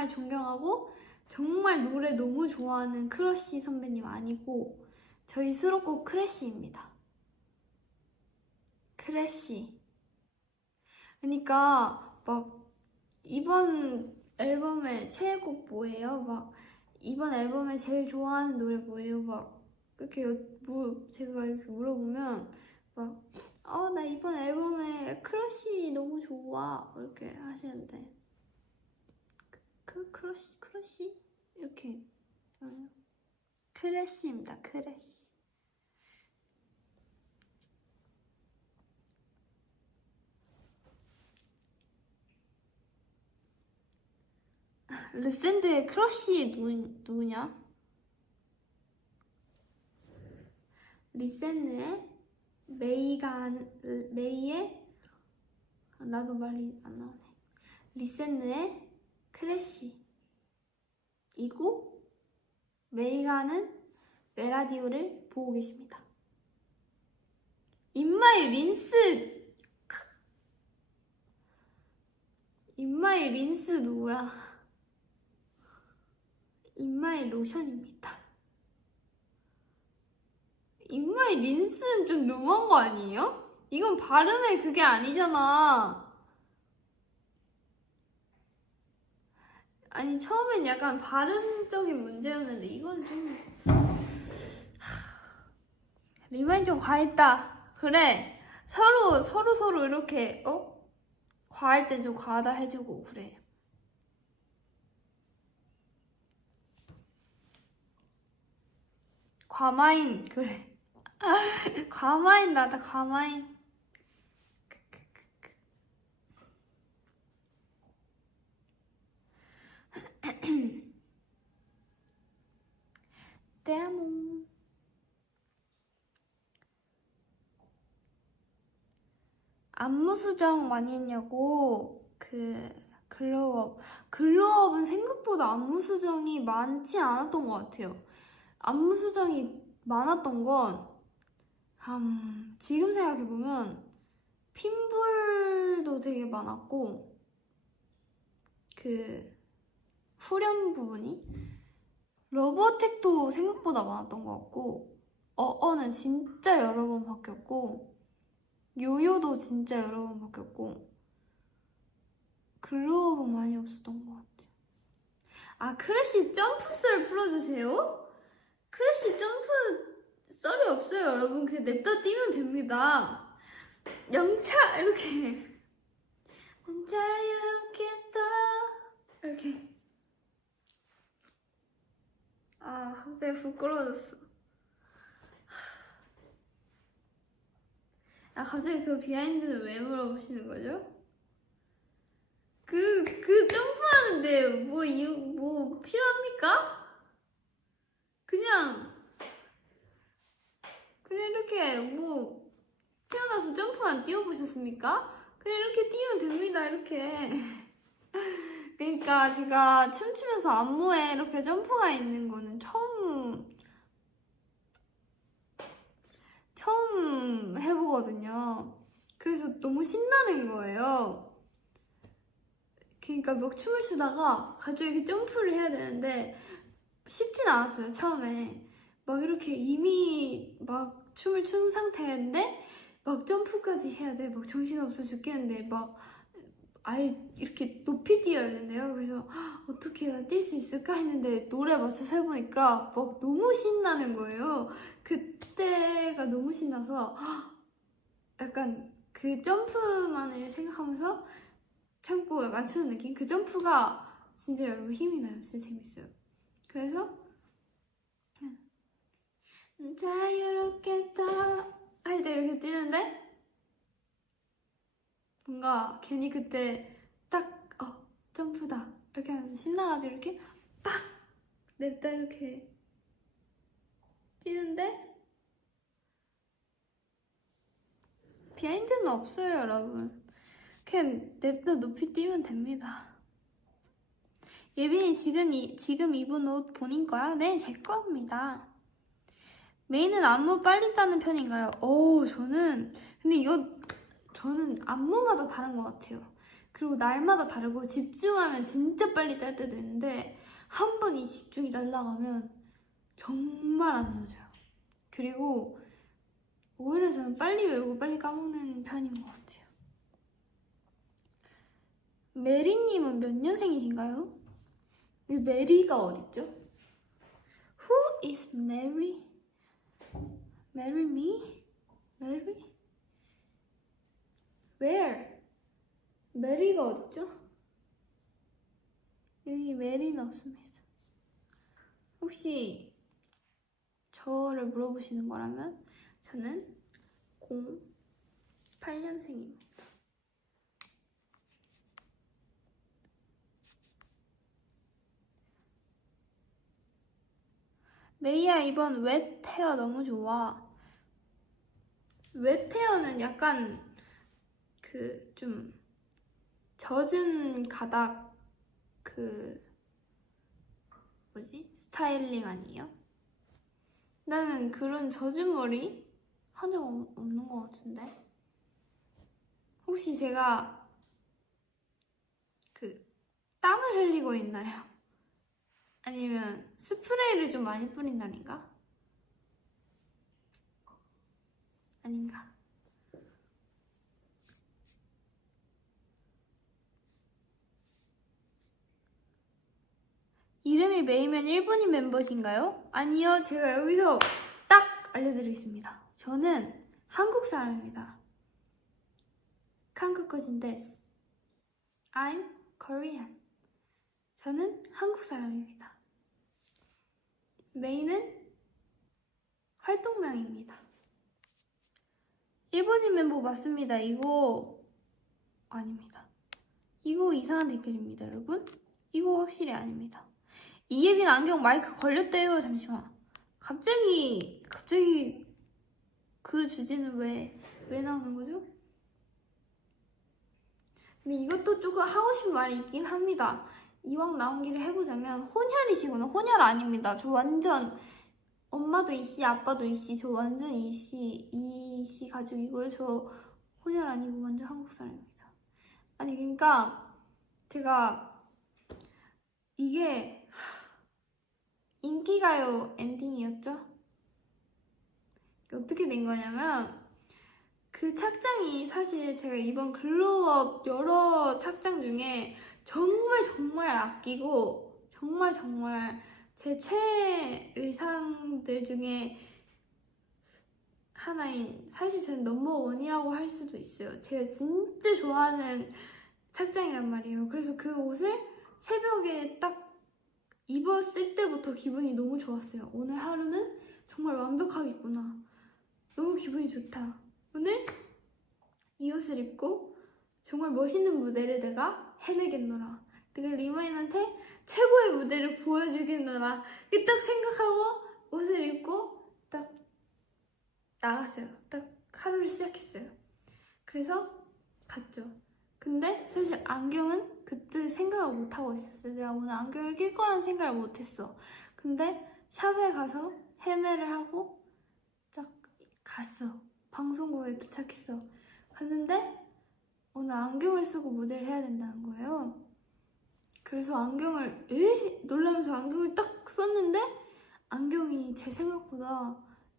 존경하고 정말 노래 너무 좋아하는 크러쉬 선배님 아니고 저희 수록곡 크래쉬입니다. 크래쉬. 그러니까 막 이번 앨범의 최애곡 뭐예요? 막 이번 앨범에 제일 좋아하는 노래 뭐예요? 막 이렇게 제가 이렇게 물어보면 막 나 이번 앨범에 크러쉬 너무 좋아 이렇게 하시는데 크러쉬 이렇게 크래쉬입니다. 크래쉬. 르센드의 크러쉬 누구냐? 리센느의 메이의 나도 말이 안 나오네. 리센느의 크래쉬이고 메이가 하는 메라디오를 보고 계십니다. 인마이 린스 누구야? 인마이 로션입니다. 인마이 린스는 좀 너무한 거 아니에요? 이건 발음의 그게 아니잖아. 아니 처음엔 약간 발음적인 문제였는데 이건 좀 리마인 좀 과했다. 그래 서로 이렇게 과할 땐 좀 과하다 해주고 그래. 과마인 그래. 과마인 나다 과마인. 때아몽. 안무 수정 많이 했냐고 글로우업. 글로우업은 생각보다 안무 수정이 많지 않았던 것 같아요. 안무 수정이 많았던 건 지금 생각해보면 핀볼도 되게 많았고 그 후렴 부분이 러브어택도 생각보다 많았던 것 같고 어어는 진짜 여러 번 바뀌었고 요요도 진짜 여러 번 바뀌었고 글로우업은 많이 없었던 것 같아요. 아, 크래쉬 점프썰 풀어주세요? 크래쉬 점프 썰이 없어요, 여러분. 그냥 냅다 뛰면 됩니다. 영차 이렇게 자유롭겠다 이렇게. 아, 갑자기 부끄러워졌어. 아, 갑자기 그 비하인드는 왜 물어보시는 거죠? 그 점프하는데 뭐 필요합니까? 그냥 이렇게 뭐 태어나서 점프만 뛰어보셨습니까? 그냥 이렇게 뛰면 됩니다, 이렇게. 그러니까 제가 춤추면서 안무에 이렇게 점프가 있는 거는 처음 해보거든요. 그래서 너무 신나는 거예요. 그러니까 막 춤을 추다가 갑자기 이렇게 점프를 해야 되는데 쉽진 않았어요, 처음에. 막 이렇게 이미 막 춤을 춘 상태인데 막 점프까지 해야 돼. 막 정신없어 죽겠는데 막 아예 이렇게 높이 뛰어야 된대요. 그래서 어떻게 해야 뛸 수 있을까 했는데 노래 맞춰서 해보니까 막 너무 신나는 거예요. 그때가 너무 신나서 약간 그 점프만을 생각하면서 참고 약간 추는 느낌? 그 점프가 진짜 여러분 힘이 나요. 진짜 재밌어요. 그래서 자유롭겠다 할 때 이렇게 뛰는데 뭔가 괜히 그때 딱 점프다 이렇게 하면서 신나가지고 이렇게 빡 냅다 이렇게 뛰는데 비하인드는 없어요, 여러분. 그냥 냅다 높이 뛰면 됩니다. 예빈이 지금 입은 옷 본인 거야? 네, 제 겁니다. 메인은 안무 빨리 따는 편인가요? 근데 저는 안무마다 다른 것 같아요. 그리고 날마다 다르고 집중하면 진짜 빨리 딸 때도 있는데 한 번 이 집중이 날아가면 정말 안 이어져요. 그리고 오히려 저는 빨리 외우고 빨리 까먹는 편인 것 같아요. 메리님은 몇 년생이신가요? 이 메리가 어딨죠? Who is Mary? Marry me? Mary? Where? 메리가 어딨죠? 여기 메리는 없습니다. 혹시 저를 물어보시는 거라면 저는 08년생입니다. 메이야, 이번 웻 헤어 너무 좋아. 웻 헤어는 약간 좀 젖은 가닥 스타일링 아니에요? 나는 그런 젖은 머리 한 적 없는 것 같은데. 혹시 제가 땀을 흘리고 있나요? 아니면 스프레이를 좀 많이 뿌린 날인가? 아닌가? 이름이 메이면 일본인 멤버신가요? 아니요, 제가 여기서 딱 알려드리겠습니다. 저는 한국 사람입니다. 한국어진 데스. I'm Korean. 저는 한국 사람입니다. 메이는 활동명입니다. 일본인 멤버 맞습니다. 이거 아닙니다. 이거 이상한 댓글입니다, 여러분. 이거 확실히 아닙니다. 이예빈 안경 마이크 걸렸대요. 잠시만. 갑자기 그 주제는 왜 나오는 거죠? 근데 이것도 조금 하고 싶은 말이 있긴 합니다. 이왕 나온 김에 해보자면 혼혈이시구나. 혼혈 아닙니다. 저 완전 엄마도 이씨, 아빠도 이씨, 저 완전 이씨 가족이고요. 저 혼혈 아니고 완전 한국 사람입니다. 아니 그러니까 제가 이게 인기가요 엔딩이었죠? 어떻게 된 거냐면 그 착장이 사실 제가 이번 글로업 여러 착장 중에 정말 아끼고 정말 제 최애 의상들 중에 하나인, 사실 저는 넘버원이라고 할 수도 있어요. 제가 진짜 좋아하는 착장이란 말이에요. 그래서 그 옷을 새벽에 딱 입었을 때부터 기분이 너무 좋았어요. 오늘 하루는 정말 완벽하겠구나. 너무 기분이 좋다. 오늘 이 옷을 입고 정말 멋있는 무대를 내가 해내겠노라. 내가 리마인한테 최고의 무대를 보여주겠노라. 이렇게 딱 생각하고 옷을 입고 딱 나갔어요. 딱 하루를 시작했어요. 그래서 갔죠. 근데 사실 안경은 그때 생각을 못하고 있었어요. 제가 오늘 안경을 낄 거라는 생각을 못했어. 근데 샵에 가서 헤매를 하고 딱 갔어. 방송국에 도착했어. 갔는데 오늘 안경을 쓰고 무대를 해야 된다는 거예요. 그래서 안경을 놀라면서 안경을 딱 썼는데 안경이 제 생각보다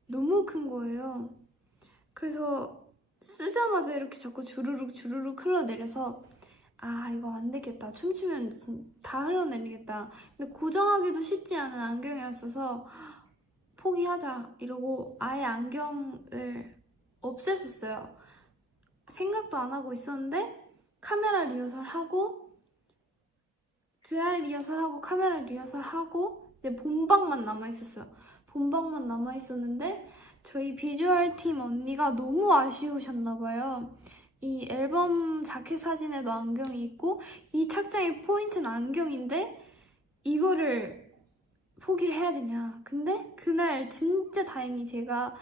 너무 큰 거예요. 그래서 쓰자마자 이렇게 자꾸 주르륵 흘러내려서 아 이거 안 되겠다. 춤추면 다 흘러내리겠다. 근데 고정하기도 쉽지 않은 안경이었어서 포기하자 이러고 아예 안경을 없앴었어요. 생각도 안 하고 있었는데 카메라 리허설하고 드라이 리허설하고 카메라 리허설하고 이제 본방만 남아있었어요. 본방만 남아있었는데 저희 비주얼 팀 언니가 너무 아쉬우셨나봐요. 이 앨범 자켓 사진에도 안경이 있고 이 착장의 포인트는 안경인데 이거를 포기를 해야 되냐. 근데 그날 진짜 다행히 제가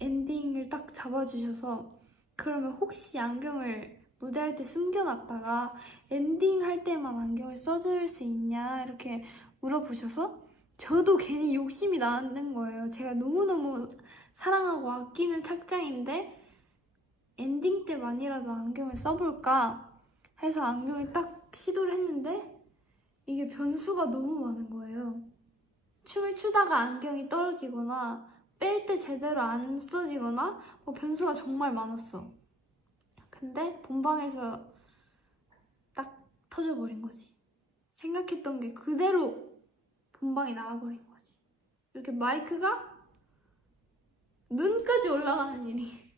엔딩을 딱 잡아주셔서 그러면 혹시 안경을 무대할 때 숨겨놨다가 엔딩 할 때만 안경을 써줄 수 있냐 이렇게 물어보셔서 저도 괜히 욕심이 나는 거예요. 제가 너무너무 사랑하고 아끼는 착장인데 엔딩 때만이라도 안경을 써볼까 해서 안경을 딱 시도를 했는데 이게 변수가 너무 많은 거예요. 춤을 추다가 안경이 떨어지거나 뺄 때 제대로 안 써지거나 변수가 정말 많았어. 근데 본방에서 딱 터져버린 거지. 생각했던 게 그대로 본방에 나와버린 거지. 이렇게 마이크가 눈까지 올라가는 일이.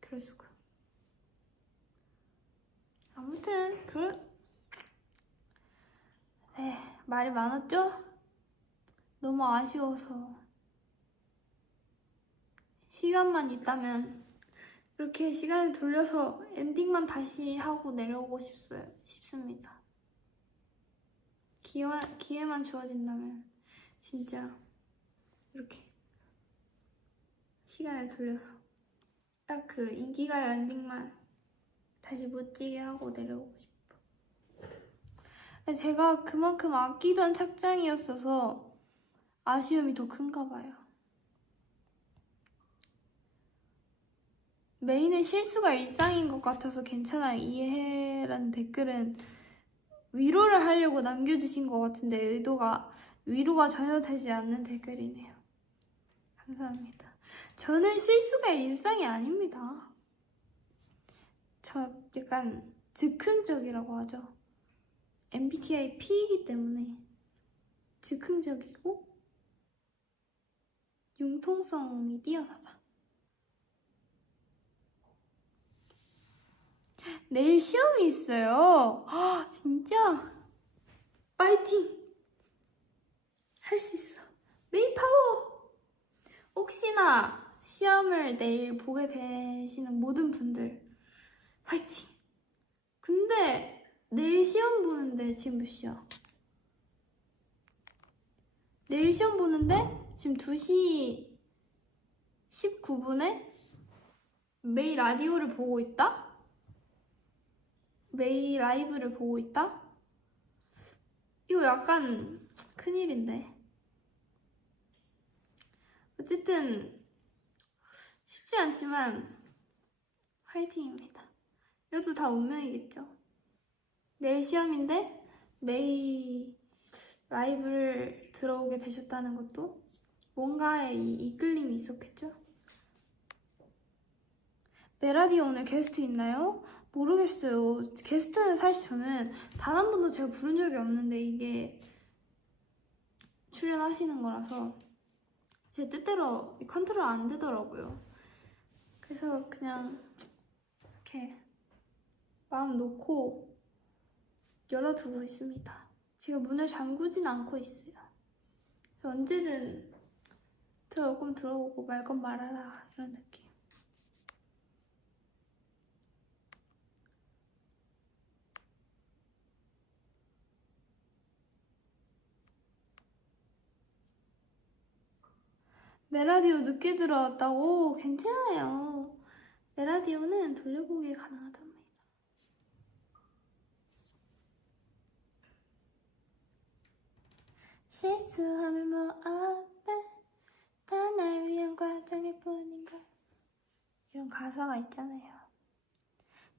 그랬어. 아무튼 네, 말이 많았죠? 너무 아쉬워서 시간만 있다면 이렇게 시간을 돌려서 엔딩만 다시 하고 내려오고 싶습니다. 기회만 주어진다면 진짜 이렇게 시간을 돌려서 딱 그 인기가요 엔딩만 다시 멋지게 하고 내려오고 싶어. 제가 그만큼 아끼던 착장이었어서 아쉬움이 더 큰가 봐요. 메인의 실수가 일상인 것 같아서 괜찮아 이해해라는 댓글은 위로를 하려고 남겨주신 것 같은데 위로가 전혀 되지 않는 댓글이네요. 감사합니다. 저는 실수가 일상이 아닙니다. 저 약간 즉흥적이라고 하죠. MBTI P이기 때문에 즉흥적이고 융통성이 뛰어나다. 내일 시험이 있어요. 진짜? 파이팅! 할 수 있어. 메이 파워! 혹시나 시험을 내일 보게 되시는 모든 분들 파이팅! 근데 내일 시험 보는데 지금 몇 시야? 내일 시험 보는데 지금 2시 19분에 매일 라디오를 보고 있다? 메이 라이브를 보고 있다? 이거 약간 큰일인데. 어쨌든 쉽지 않지만 화이팅입니다. 이것도 다 운명이겠죠. 내일 시험인데 메이 라이브를 들어오게 되셨다는 것도 뭔가의 이끌림이 있었겠죠? 메라디 오늘 게스트 있나요? 모르겠어요. 게스트는 사실 저는 단 한 번도 제가 부른 적이 없는데 이게 출연하시는 거라서 제 뜻대로 컨트롤 안 되더라고요. 그래서 그냥 이렇게 마음 놓고 열어두고 있습니다. 제가 문을 잠그진 않고 있어요. 그래서 언제든 들어올 거면 들어오고 말 건 말아라 이런 느낌. 메라디오 늦게 들어왔다고? 괜찮아요. 메라디오는 돌려보기 가능하답니다. 실수하면 뭐 어때? 다 날 위한 과정일 뿐인걸. 이런 가사가 있잖아요.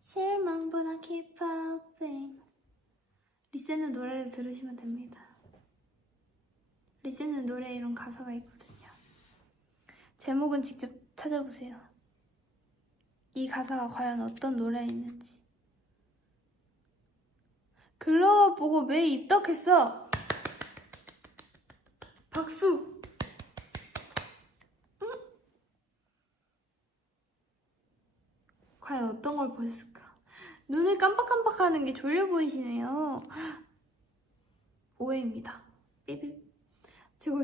실망보다 keep hoping. 리센의 노래를 들으시면 됩니다. 리센의 노래에 이런 가사가 있거든요. 제목은 직접 찾아보세요. 이 가사가 과연 어떤 노래에 있는지. 글로업 보고 매일 입덕했어. 박수. 응? 과연 어떤 걸 보셨을까? 눈을 깜빡깜빡하는 게 졸려 보이시네요. 오해입니다. 삐삐. 제가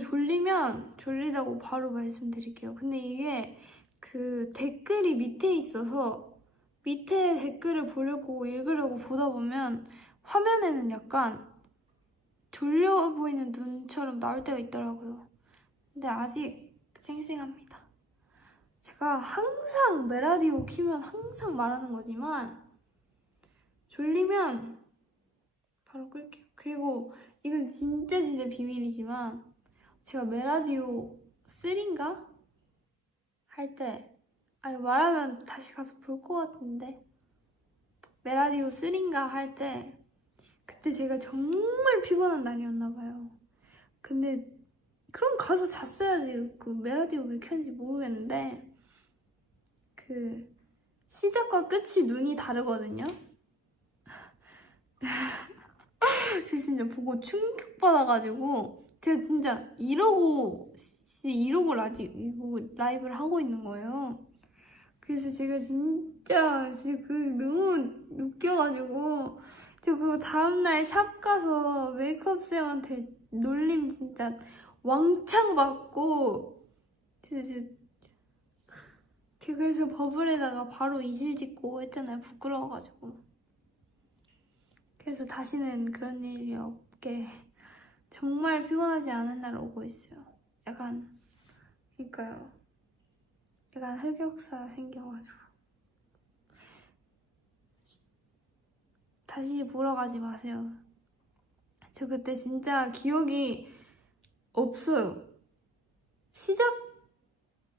졸리다고 바로 말씀드릴게요. 근데 이게 그 댓글이 밑에 있어서 밑에 댓글을 보려고 읽으려고 보다 보면 화면에는 약간 졸려 보이는 눈처럼 나올 때가 있더라고요. 근데 아직 쌩쌩합니다. 제가 항상 메라디오 키면 항상 말하는 거지만 졸리면 바로 끌게요. 그리고 이건 진짜 비밀이지만 제가 메라디오 3인가? 할 때 아니 말하면 다시 가서 볼 것 같은데 메라디오 3인가 할 때 그때 제가 정말 피곤한 날이었나 봐요. 근데 그럼 가서 잤어야지. 그 메라디오 왜 켰는지 모르겠는데 그 시작과 끝이 눈이 다르거든요. 제가 진짜 보고 충격받아가지고 제가 진짜 이러고 라이브를 하고 있는 거예요. 그래서 제가 진짜 그 너무 웃겨가지고 저 그거 다음날 샵 가서 메이크업 쌤한테 놀림 진짜 왕창 받고 진짜 제가 그래서 버블에다가 바로 이실 짓고 했잖아요. 부끄러워가지고. 그래서 다시는 그런 일이 없게 정말 피곤하지 않은 날 오고 있어요. 그러니까요. 약간 흑역사 생겨가지고. 다시 보러 가지 마세요. 저 그때 진짜 기억이 없어요.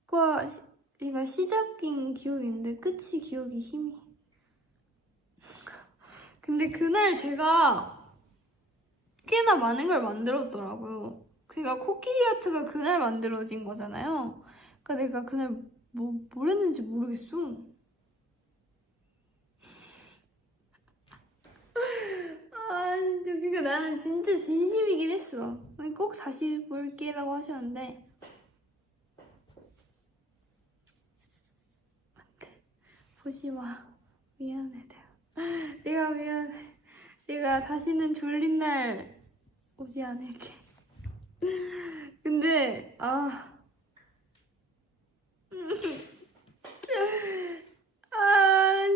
그러니까 시작인 기억인데 끝이 기억이 힘이. 근데 그날 제가 꽤나 많은 걸 만들었더라고요. 그러니까 코끼리 아트가 그날 만들어진 거잖아요. 그러니까 내가 그날 뭘 했는지 모르겠어. 아, 진짜 그러니까 나는 진짜 진심이긴 했어. 아니, 꼭 다시 볼게라고 하셨는데 안돼. 보지 마. 미안해. 내가 미안해. 내가 다시는 졸린 날 오지 않을게. 근데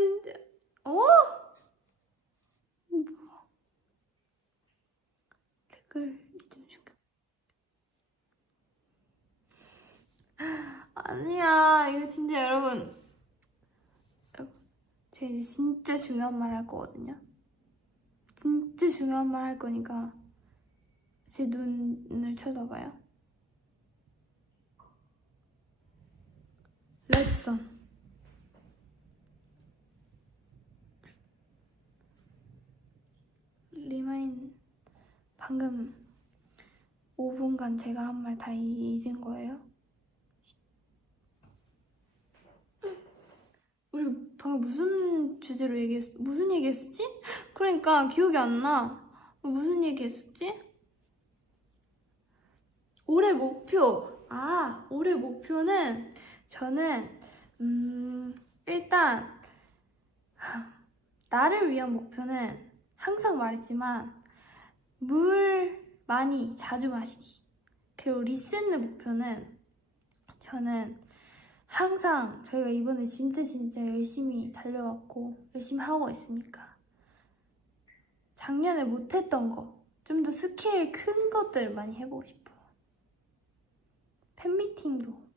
진짜 뭐야? 댓글 좀 줄게. 아니야, 이거 진짜 여러분 제가 이제 진짜 중요한 말 할 거거든요. 진짜 중요한 말 할 거니까 제 눈을 쳐다봐요. 레드선. 리마인 방금 5분간 제가 한 말 다 잊은 거예요? 우리 방금 무슨 주제로 무슨 얘기했었지? 그러니까 기억이 안 나. 무슨 얘기했었지? 올해 목표. 올해 목표는 저는 일단 나를 위한 목표는 항상 말했지만 물 많이 자주 마시기. 그리고 리셋의 목표는 저는 항상 저희가 이번에 진짜 열심히 달려왔고 열심히 하고 있으니까 작년에 못했던 거 좀 더 스케일 큰 것들 많이 해보고 싶어요. 팬미팅도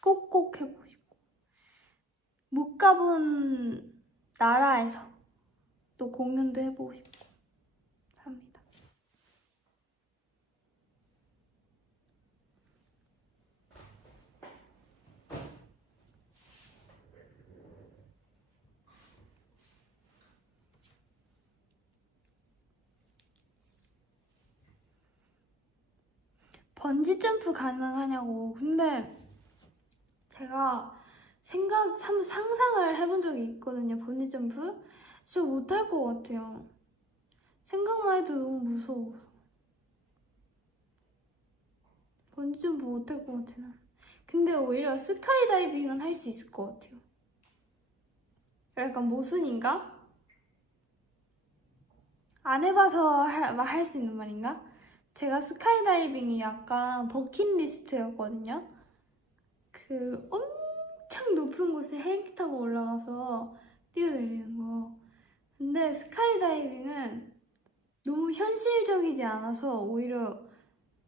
꼭꼭 해보고 싶고 못 가본 나라에서 또 공연도 해보고 싶고 합니다. 번지점프 가능하냐고. 근데 제가 상상을 해본 적이 있거든요. 번지점프? 진짜 못할 것 같아요. 생각만 해도 너무 무서워서. 번지점프 못할 것 같아 난. 근데 오히려 스카이다이빙은 할 수 있을 것 같아요. 약간 모순인가? 안 해봐서 할 수 있는 말인가? 제가 스카이다이빙이 약간 버킷리스트였거든요. 그 엄청 높은 곳에 헬기 타고 올라가서 뛰어내리는 거. 근데 스카이다이빙은 너무 현실적이지 않아서 오히려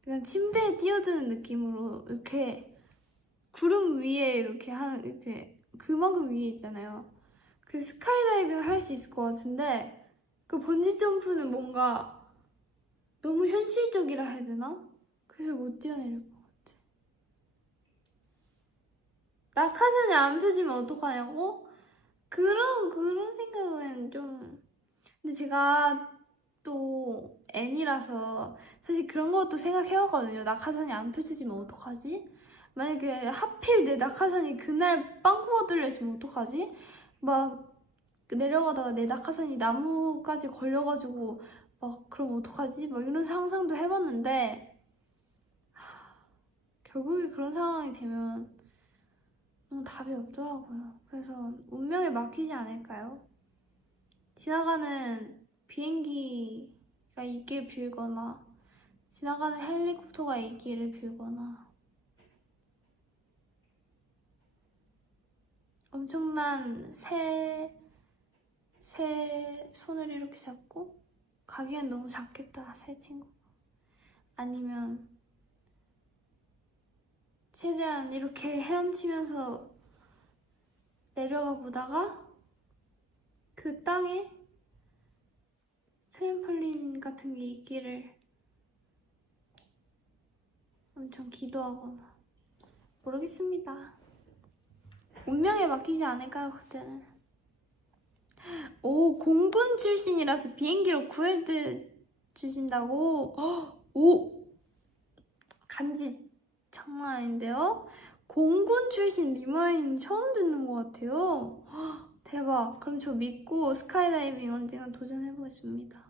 그냥 침대에 뛰어드는 느낌으로 이렇게 구름 위에 이렇게 그만큼 위에 있잖아요. 그 스카이다이빙을 할 수 있을 것 같은데 그 번지점프는 뭔가 너무 현실적이라 해야 되나? 그래서 못 뛰어내릴 것 같아. 낙하산이 안 펴지면 어떡하냐고? 그런 생각은 좀. 근데 제가 또 N이라서 사실 그런 것도 생각해봤거든요. 낙하산이 안 펴지면 어떡하지? 만약에 하필 내 낙하산이 그날 빵꾸가 뚫려있으면 어떡하지? 막 내려가다가 내 낙하산이 나무까지 걸려가지고 막 그럼 어떡하지? 막 이런 상상도 해봤는데 결국에 그런 상황이 되면 답이 없더라고요. 그래서 운명에 맡기지 않을까요? 지나가는 비행기가 있길 빌거나 지나가는 헬리콥터가 있기를 빌거나 엄청난 새 손을 이렇게 잡고 가기엔 너무 작겠다, 새 친구. 아니면 최대한 이렇게 헤엄치면서 내려가 보다가 그 땅에 트램펄린 같은 게 있기를 엄청 기도하거나 모르겠습니다. 운명에 맡기지 않을까요, 그때는? 오, 공군 출신이라서 비행기로 구해주신다고? 오! 간지 장난 아닌데요? 공군 출신 리마인 처음 듣는 것 같아요. 대박. 그럼 저 믿고 스카이다이빙 언젠가 도전해보겠습니다.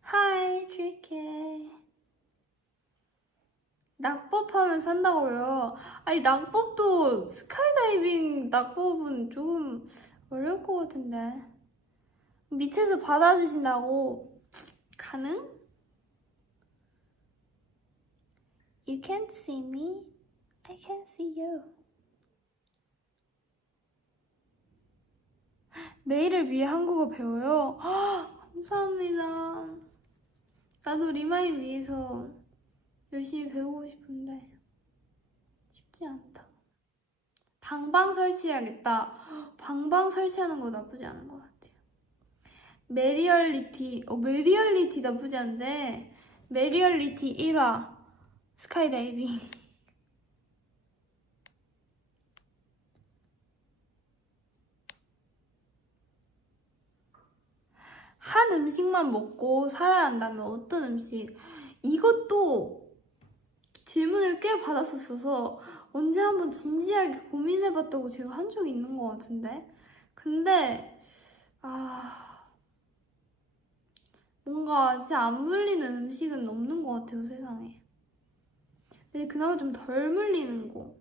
하이, 트리케. 낙법하면 산다고요? 아니, 낙법도 스카이다이빙 낙법은 조금 어려울 것 같은데. 밑에서 받아주신다고 가능? You can't see me, I can see you. 메일을 위해 한국어 배워요? 감사합니다. 나도 리마인 위해서 열심히 배우고 싶은데 쉽지 않다. 방방 설치해야겠다. 방방 설치하는 거 나쁘지 않은 것 같아요. 메리얼리티 나쁘지 않은데 메리얼리티 1화 스카이다이빙. 한 음식만 먹고 살아야 한다면 어떤 음식? 이것도 질문을 꽤 받았었어서 언제 한번 진지하게 고민해봤다고 제가 한 적이 있는 것 같은데, 근데 뭔가 진짜 안 물리는 음식은 없는 것 같아요, 세상에. 근데 그나마 좀 덜 물리는 거,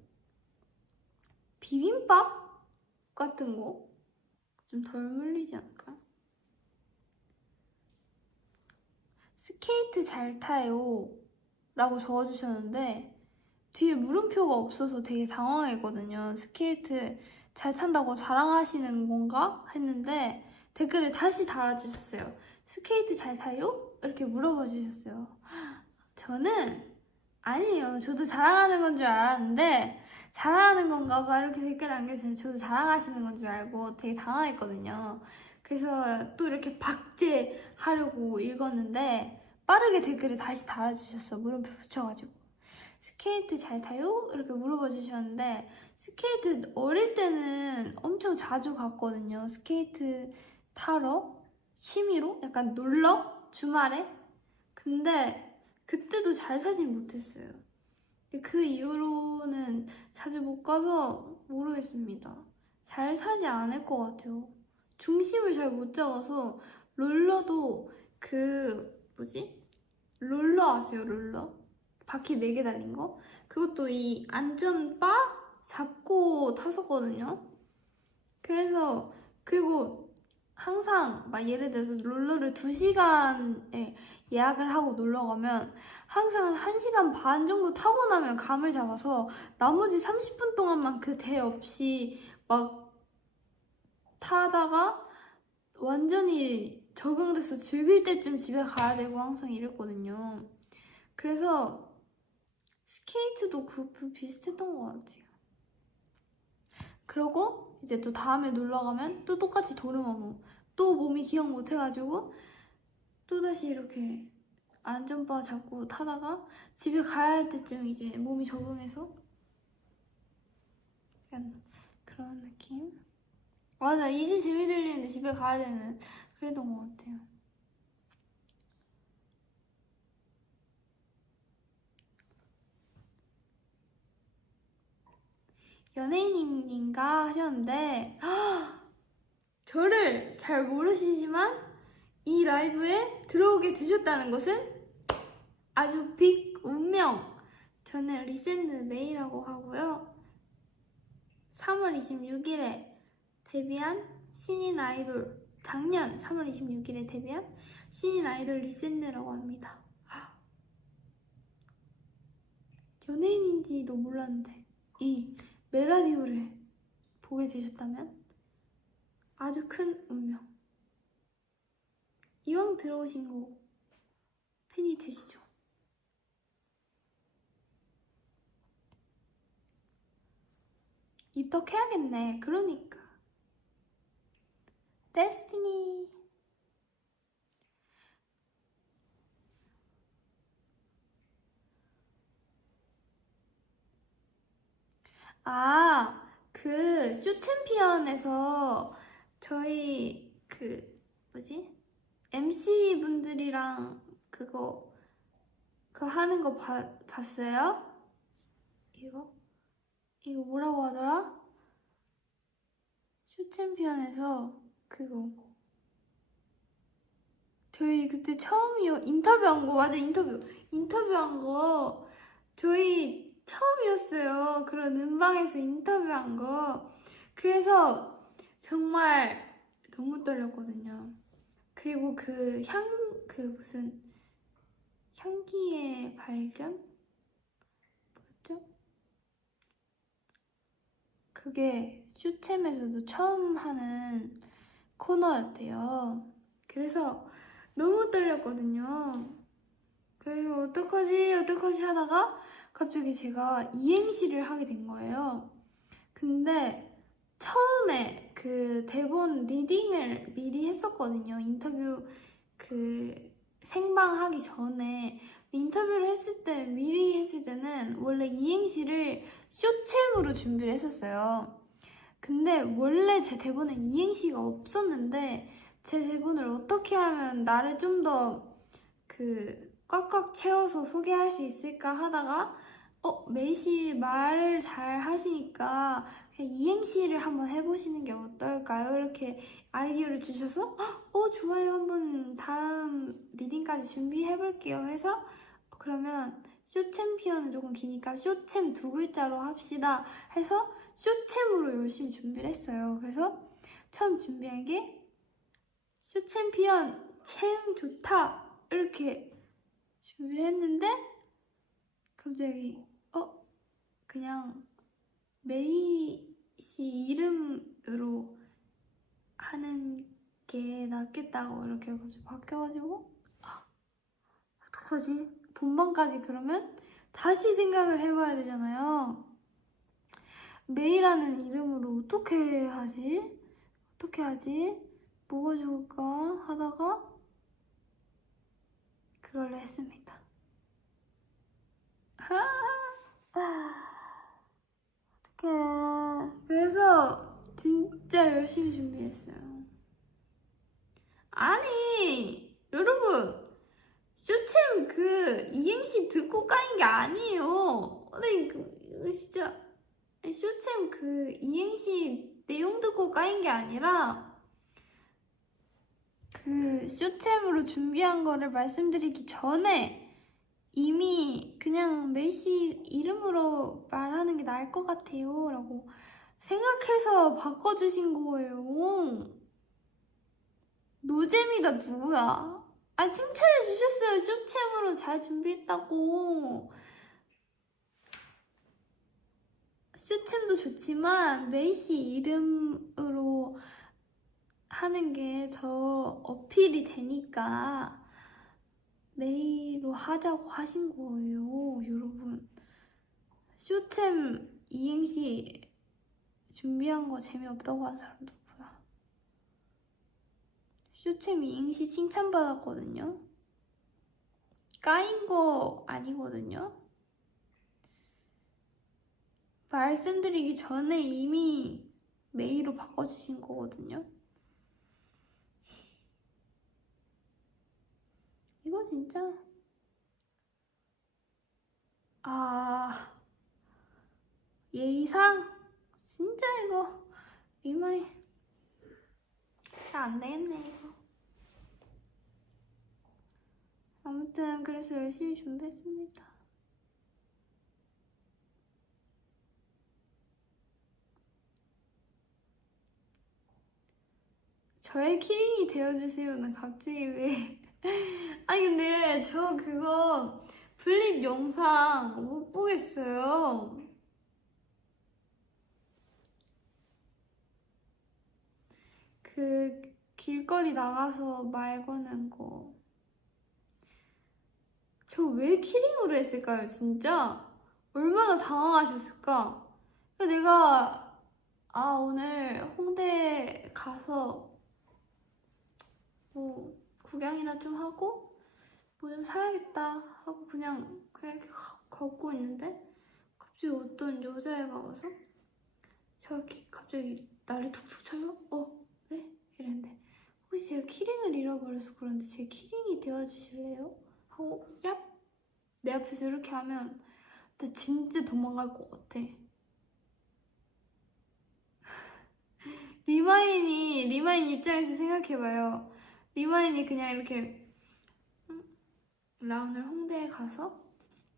비빔밥 같은 거 좀 덜 물리지 않을까요? 스케이트 잘 타요 라고 적어주셨는데 뒤에 물음표가 없어서 되게 당황했거든요. 스케이트 잘 탄다고 자랑하시는 건가? 했는데 댓글을 다시 달아주셨어요. 스케이트 잘 타요? 이렇게 물어봐 주셨어요. 저는 아니에요. 저도 자랑하는 건 줄 알았는데 자랑하는 건가 봐 이렇게 댓글 남겨주셔서 저도 자랑하시는 건 줄 알고 되게 당황했거든요. 그래서 또 이렇게 박제하려고 읽었는데 빠르게 댓글을 다시 달아주셨어. 물음표 붙여가지고. 스케이트 잘 타요? 이렇게 물어봐 주셨는데 스케이트 어릴 때는 엄청 자주 갔거든요. 스케이트 타러? 취미로? 약간 놀러? 주말에? 근데 그때도 잘 타진 못했어요. 근데 그 이후로는 자주 못 가서 모르겠습니다. 잘 타지 않을 것 같아요. 중심을 잘 못 잡아서 롤러도 롤러 아세요? 롤러? 바퀴 4개 달린 거? 그것도 이 안전바 잡고 탔었거든요. 그리고 항상 막 예를 들어서 롤러를 2시간에 예약을 하고 놀러 가면 항상 1시간 반 정도 타고 나면 감을 잡아서 나머지 30분 동안만 그 대 없이 막 타다가 완전히 적응돼서 즐길 때쯤 집에 가야 되고 항상 이랬거든요. 그래서 스케이트도 그 비슷했던 것 같아요. 그러고 이제 또 다음에 놀러 가면 또 똑같이 도루마무, 또 몸이 기억 못 해가지고 또다시 이렇게 안전바 잡고 타다가 집에 가야 할 때쯤 이제 몸이 적응해서 약간 그런 느낌? 맞아, 이제 재미 들리는데 집에 가야 되는 그랬던 것 같아요. 연예인인가 하셨는데 저를 잘 모르시지만 이 라이브에 들어오게 되셨다는 것은 아주 빅 운명. 저는 리샌드 메이라고 하고요. 3월 26일에 데뷔한 신인 아이돌, 작년 3월 26일에 데뷔한 신인 아이돌 리샌드라고 합니다. 연예인인지도 몰랐는데 이 메라디오를 보게 되셨다면 아주 큰 운명. 이왕 들어오신 거 팬이 되시죠? 입덕해야겠네. 그러니까. 데스티니. 그 쇼챔피언에서 저희 MC 분들이랑 그거 하는 거 봤어요? 이거 뭐라고 하더라? 쇼챔피언에서 그거 저희 그때 처음이요. 인터뷰한 거 맞아. 인터뷰한 거 저희 처음이었어요. 그런 음방에서 인터뷰한 거. 그래서 정말 너무 떨렸거든요. 그리고 무슨 향기의 발견? 뭐였죠? 그게 쇼챔에서도 처음 하는 코너였대요. 그래서 너무 떨렸거든요. 그래서 어떡하지 하다가 갑자기 제가 이행시를 하게 된 거예요. 근데 처음에 그 대본 리딩을 미리 했었거든요. 인터뷰 그 생방하기 전에. 인터뷰를 했을 때, 미리 했을 때는 원래 이행시를 쇼챔으로 준비를 했었어요. 근데 원래 제 대본에 이행시가 없었는데 제 대본을 어떻게 하면 나를 좀 더 꽉꽉 채워서 소개할 수 있을까 하다가 메이씨 말을 잘 하시니까 그냥 이행시를 한번 해보시는 게 어떨까요? 이렇게 아이디어를 주셔서 좋아요, 한번 다음 리딩까지 준비해볼게요 해서 그러면 쇼챔피언은 조금 기니까 쇼챔 2글자로 합시다 해서 쇼챔으로 열심히 준비를 했어요. 그래서 처음 준비한 게 쇼챔피언 챔 좋다 이렇게 준비를 했는데 갑자기 그냥 메이 씨 이름으로 하는 게 낫겠다고 이렇게 갑자기 바뀌어가지고 어떡하지? 본방까지 그러면 다시 생각을 해봐야 되잖아요. 메이라는 이름으로 어떻게 하지? 어떻게 하지? 뭐가 좋을까? 하다가 그걸로 했습니다. 어떡해. 그래서 진짜 열심히 준비했어요. 아니, 여러분. 쇼챔 이행시 듣고 까인 게 아니에요. 아니, 진짜. 쇼챔 이행시 내용 듣고 까인 게 아니라 쇼챔으로 준비한 거를 말씀드리기 전에 이미 그냥 메이씨 이름으로 말하는 게 나을 것 같아요 라고 생각해서 바꿔주신 거예요. 노잼이다 누구야? 칭찬해 주셨어요. 쇼챔으로 잘 준비했다고. 쇼챔도 좋지만 메이씨 이름으로 하는 게 더 어필이 되니까 메이로 하자고 하신 거예요, 여러분. 쇼챔 이행시 준비한 거 재미없다고 하는 사람 누구야? 쇼챔 이행시 칭찬받았거든요. 까인 거 아니거든요. 말씀드리기 전에 이미 메이로 바꿔주신 거거든요. 이거 진짜 예의상 진짜 이거 리마이 안 되겠네 이거. 아무튼 그래서 열심히 준비했습니다. 저의 키링이 되어주세요는 갑자기 왜 아니 근데 저 그거 플립 영상 못 보겠어요. 길거리 나가서 말 거는 거. 저 왜 키링으로 했을까요, 진짜? 얼마나 당황하셨을까? 내가 오늘 홍대 가서 뭐 구경이나 좀 하고 뭐 좀 사야겠다 하고 그냥 이렇게 걷고 있는데 갑자기 어떤 여자애가 와서 제가 갑자기 나를 툭툭 쳐서 네? 이랬는데 혹시 제가 키링을 잃어버려서 그런데 제 키링이 되어주실래요? 하고 얍! 내 앞에서 이렇게 하면 나 진짜 도망갈 것 같아. 리마인 입장에서 생각해봐요. 리마인이 그냥 이렇게 나 오늘 홍대에 가서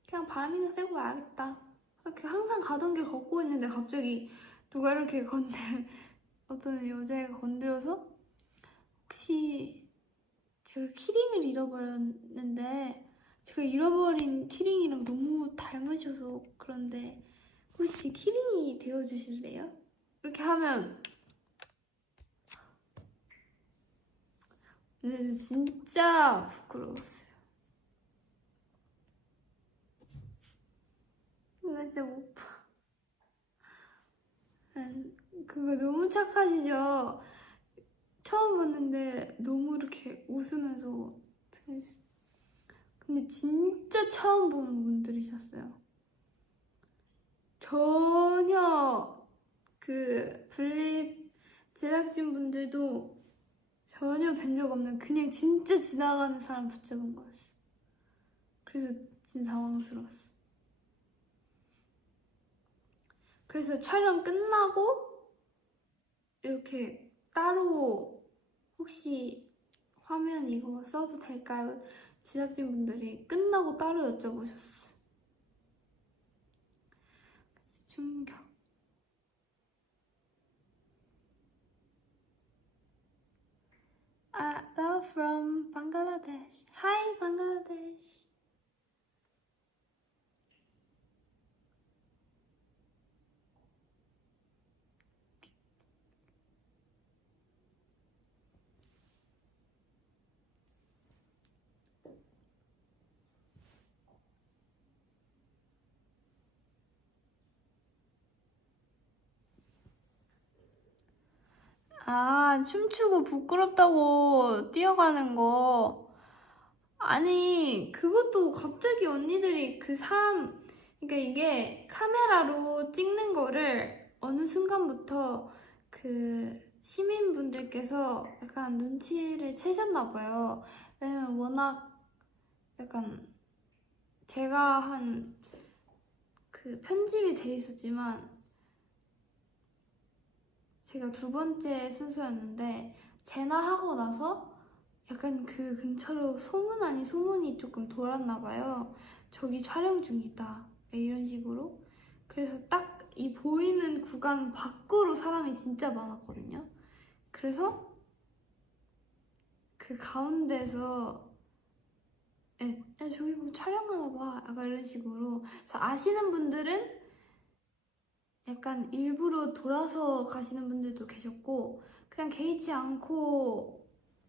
그냥 바람이나 쐬고 와야겠다. 이렇게 항상 가던 길 걷고 있는데 갑자기 누가 이렇게 어떤 여자애가 건드려서 혹시 제가 키링을 잃어버렸는데 제가 잃어버린 키링이랑 너무 닮으셔서 그런데 혹시 키링이 되어주실래요? 이렇게 하면 근데 저 진짜 부끄러웠어요. 나 진짜 못 봐. 그거 너무 착하시죠? 처음 봤는데 너무 이렇게 웃으면서 근데 진짜 처음 보는 분들이셨어요. 전혀 그 블립 제작진 분들도 전혀 뵌 적 없는 그냥 진짜 지나가는 사람 붙잡은 거였어. 그래서 진짜 당황스러웠어. 그래서 촬영 끝나고 이렇게 따로 혹시 화면 이거 써도 될까요? 제작진분들이 끝나고 따로 여쭤보셨어. 그치, 충격. Love from Bangladesh. Hi, Bangladesh. 춤추고 부끄럽다고 뛰어가는 거. 아니, 그것도 갑자기 언니들이 그 사람, 그러니까 이게 카메라로 찍는 거를 어느 순간부터 그 시민분들께서 약간 눈치를 채셨나 봐요. 왜냐면 워낙 약간 제가 한 그 편집이 돼 있었지만 제가 두 번째 순서였는데 제나하고 나서 약간 그 근처로 소문 아닌 소문이 조금 돌았나 봐요. 저기 촬영 중이다. 이런 식으로. 그래서 딱 이 보이는 구간 밖으로 사람이 진짜 많았거든요. 그래서 그 가운데서 야, 저기 뭐 촬영하나 봐. 약간 이런 식으로. 그래서 아시는 분들은 약간 일부러 돌아서 가시는 분들도 계셨고 그냥 개의치 않고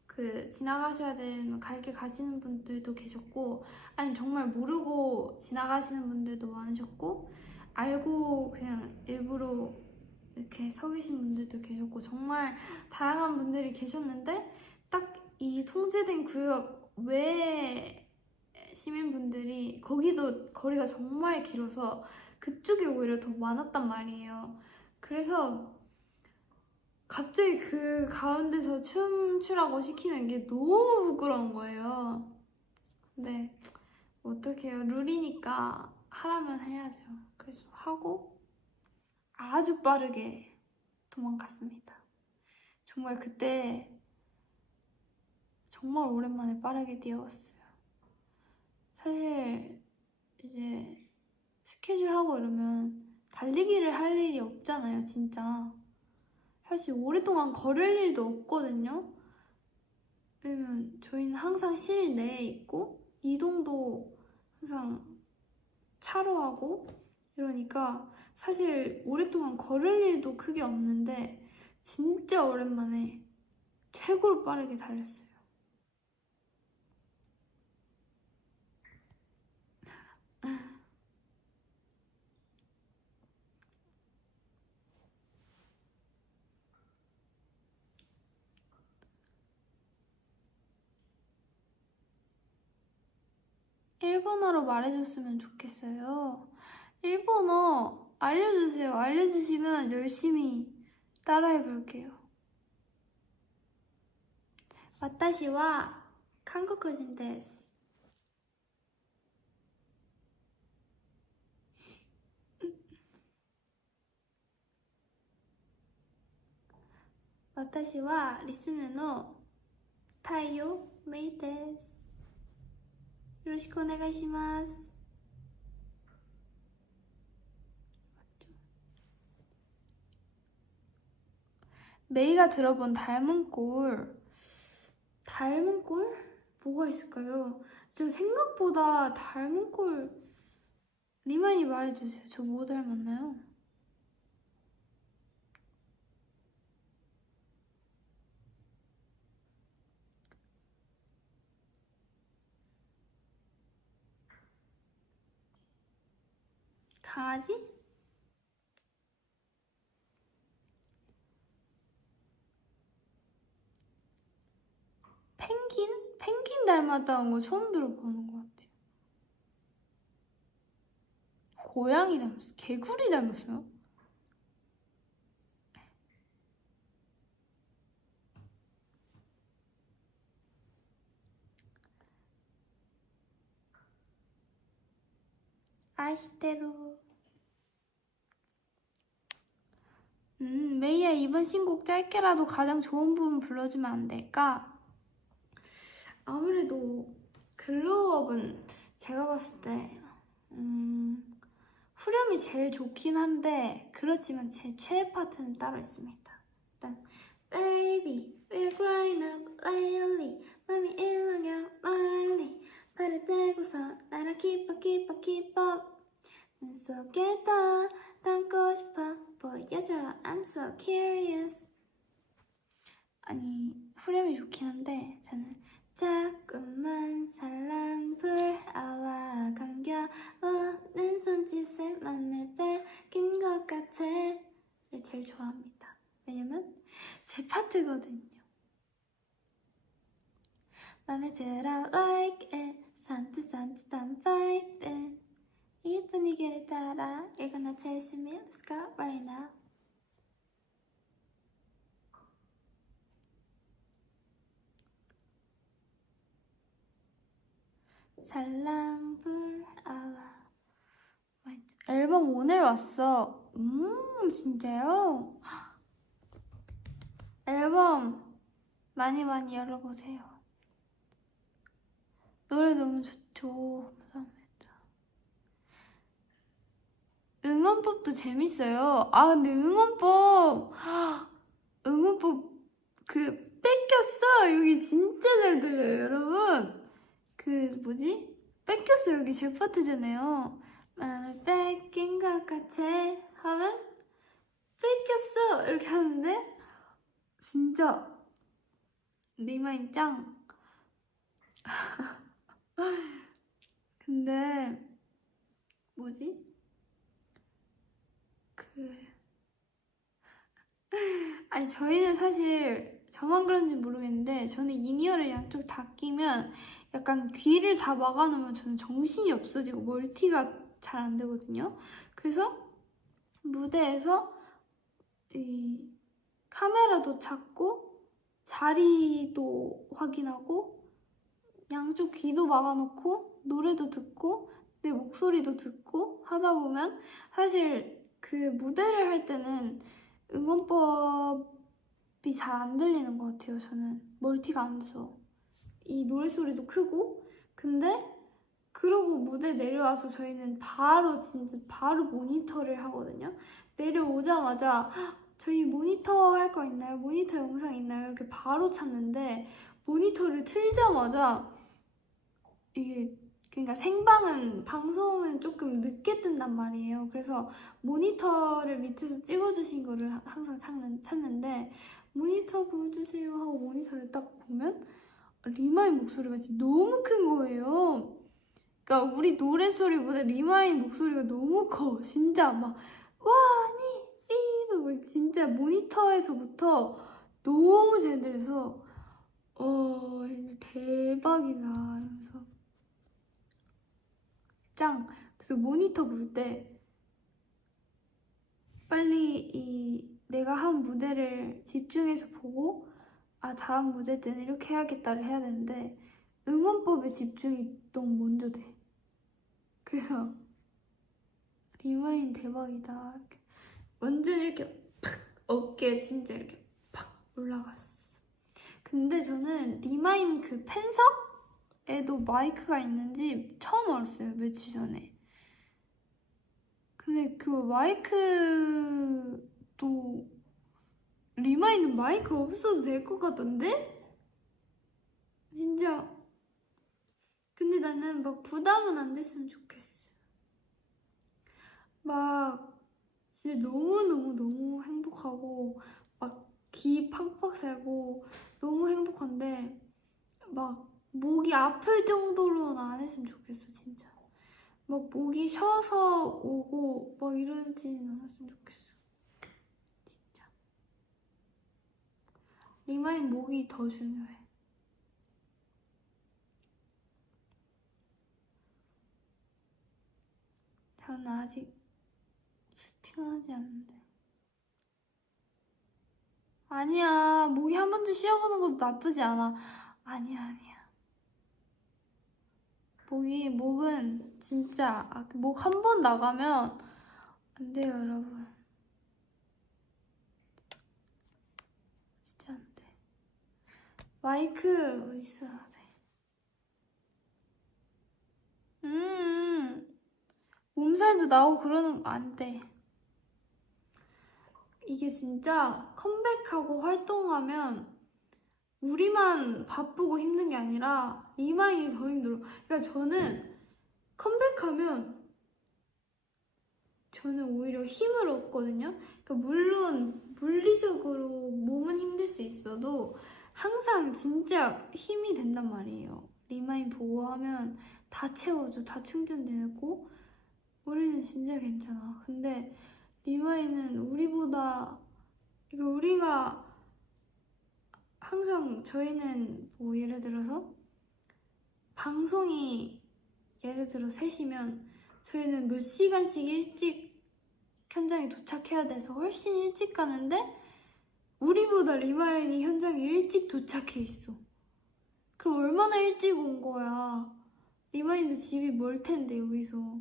그 지나가셔야 되는 갈 길 가시는 분들도 계셨고 아니면 정말 모르고 지나가시는 분들도 많으셨고 알고 그냥 일부러 이렇게 서 계신 분들도 계셨고 정말 다양한 분들이 계셨는데 딱 이 통제된 구역 외에 시민분들이 거기도 거리가 정말 길어서 그쪽이 오히려 더 많았단 말이에요. 그래서 갑자기 그 가운데서 춤추라고 시키는 게 너무 부끄러운 거예요. 근데 어떡해요. 룰이니까 하라면 해야죠. 그래서 하고 아주 빠르게 도망갔습니다. 정말 그때 정말 오랜만에 빠르게 뛰어왔어요. 사실 이제 스케줄 하고 이러면 달리기를 할 일이 없잖아요, 진짜. 사실 오랫동안 걸을 일도 없거든요. 왜냐면 저희는 항상 실내에 있고 이동도 항상 차로 하고 이러니까 사실 오랫동안 걸을 일도 크게 없는데 진짜 오랜만에 최고로 빠르게 달렸어요. 일본어로 말해줬으면 좋겠어요. 일본어 알려주세요. 알려주시면 열심히 따라해볼게요. 私は韓国人です。私はリスヌの太陽メイです。よろしくお願いします。메이가 들어본 닮은 꼴. 닮은 꼴? 뭐가 있을까요? 저 생각보다 닮은 꼴 리만이 말해주세요. 저 뭐 닮았나요? 강아지? 펭귄? 펭귄 닮았다는 거 처음 들어보는 것 같아요. 고양이 닮았어요? 개구리 닮았어요? 아이스테루. 메이야, 이번 신곡 짧게라도 가장 좋은 부분 불러주면 안 될까? 아무래도 글로우업은 제가 봤을 때 후렴이 제일 좋긴 한데 그렇지만 제 최애 파트는 따로 있습니다. 일단 Baby, we're growing up lately 맘이 일렁여 멀리 발을 떼고서 나랑 keep up, keep up, keep up 눈 속에 다 담고 싶어 보여줘 I'm so curious. 아니 후렴이 좋긴 한데 저는 자꾸만 살랑 불어와 감겨오는 손짓에 맘을 뺏긴 것 같아를 제일 좋아합니다. 왜냐면 제 파트거든요. 맘에 들어 like it 산뜻산뜻 I'm vibing 이 분위기를 따라 You're gonna taste me Let's go right now. 살랑 불어와. 앨범 오늘 왔어. 진짜요? 앨범 많이 많이 열어보세요. 노래 너무 좋죠. 감사합니다. 응원법도 재밌어요. 아 근데 응원법 그 뺏겼어. 여기 진짜 잘 들려요 여러분. 그 뭐지? 뺏겼어. 여기 제 파트잖아요. 마음을 뺏긴 것 같아 하면 뺏겼어 이렇게 하는데 진짜 리마인 짱. 근데 뭐지? 아니 저희는 사실 저만 그런지 모르겠는데 저는 인이어를 양쪽 다 끼면 약간 귀를 다 막아놓으면 저는 정신이 없어지고 멀티가 잘 안 되거든요. 그래서 무대에서 이 카메라도 찾고 자리도 확인하고 양쪽 귀도 막아놓고 노래도 듣고 내 목소리도 듣고 하다 보면 사실 그 무대를 할 때는 응원법이 잘 안 들리는 것 같아요. 저는 멀티가 안 돼서 이 노래소리도 크고 근데 그러고 무대 내려와서 저희는 진짜 바로 모니터를 하거든요. 내려오자마자 저희 모니터 할 거 있나요? 모니터 영상 있나요? 이렇게 바로 찾는데 모니터를 틀자마자 이게 그러니까 방송은 조금 늦게 뜬단 말이에요. 그래서 모니터를 밑에서 찍어주신 거를 항상 찾는데 모니터 보여주세요 하고 모니터를 딱 보면 리마의 목소리가 진짜 너무 큰 거예요. 그러니까 우리 노래소리보다 리마의 목소리가 너무 커. 진짜 막 와니 리브 진짜 모니터에서부터 너무 잘 들려서 대박이다 이러면서 짱. 그래서 모니터 볼 때 빨리 내가 한 무대를 집중해서 보고 다음 무대 때는 이렇게 해야겠다를 해야 되는데 응원법에 집중이 너무 먼저 돼. 그래서 리마인 대박이다. 이렇게 완전 이렇게 팍 어깨 진짜 이렇게 팍 올라갔어. 근데 저는 리마인 그 팬석에도 마이크가 있는지 처음 알았어요. 며칠 전에. 근데 그 마이크도 리마인은 마이크 없어도 될 것 같던데? 진짜. 근데 나는 막 부담은 안 됐으면 좋겠어. 막 진짜 너무 행복하고 막 기 팍팍 새고 너무 행복한데 막 목이 아플 정도로는 안 했으면 좋겠어 진짜. 막 목이 쉬어서 오고 막 이러지는 않았으면 좋겠어 진짜. 리마인 목이 더 중요해. 저는 아직 피곤하지 않는데. 아니야, 목이 한 번쯤 쉬어보는 것도 나쁘지 않아. 아니야. 목은 진짜 목 한 번 나가면 안 돼요, 여러분. 진짜 안 돼. 마이크 있어야 돼. 몸살도 나오고 그러는 거 안 돼. 이게 진짜 컴백하고 활동하면 우리만 바쁘고 힘든 게 아니라 리마인이 더 힘들어. 그러니까 저는 컴백하면 저는 오히려 힘을 얻거든요. 그러니까 물론 물리적으로 몸은 힘들 수 있어도 항상 진짜 힘이 된단 말이에요. 리마인 보고 하면 다 채워줘, 다 충전되고 우리는 진짜 괜찮아. 근데 리마인은 우리보다, 그러니까 우리가 항상 저희는 뭐 예를 들어서 방송이 예를 들어 3시면 저희는 몇 시간씩 일찍 현장에 도착해야 돼서 훨씬 일찍 가는데 우리보다 리마인이 현장에 일찍 도착해 있어. 그럼 얼마나 일찍 온 거야. 리마인도 집이 멀 텐데 여기서.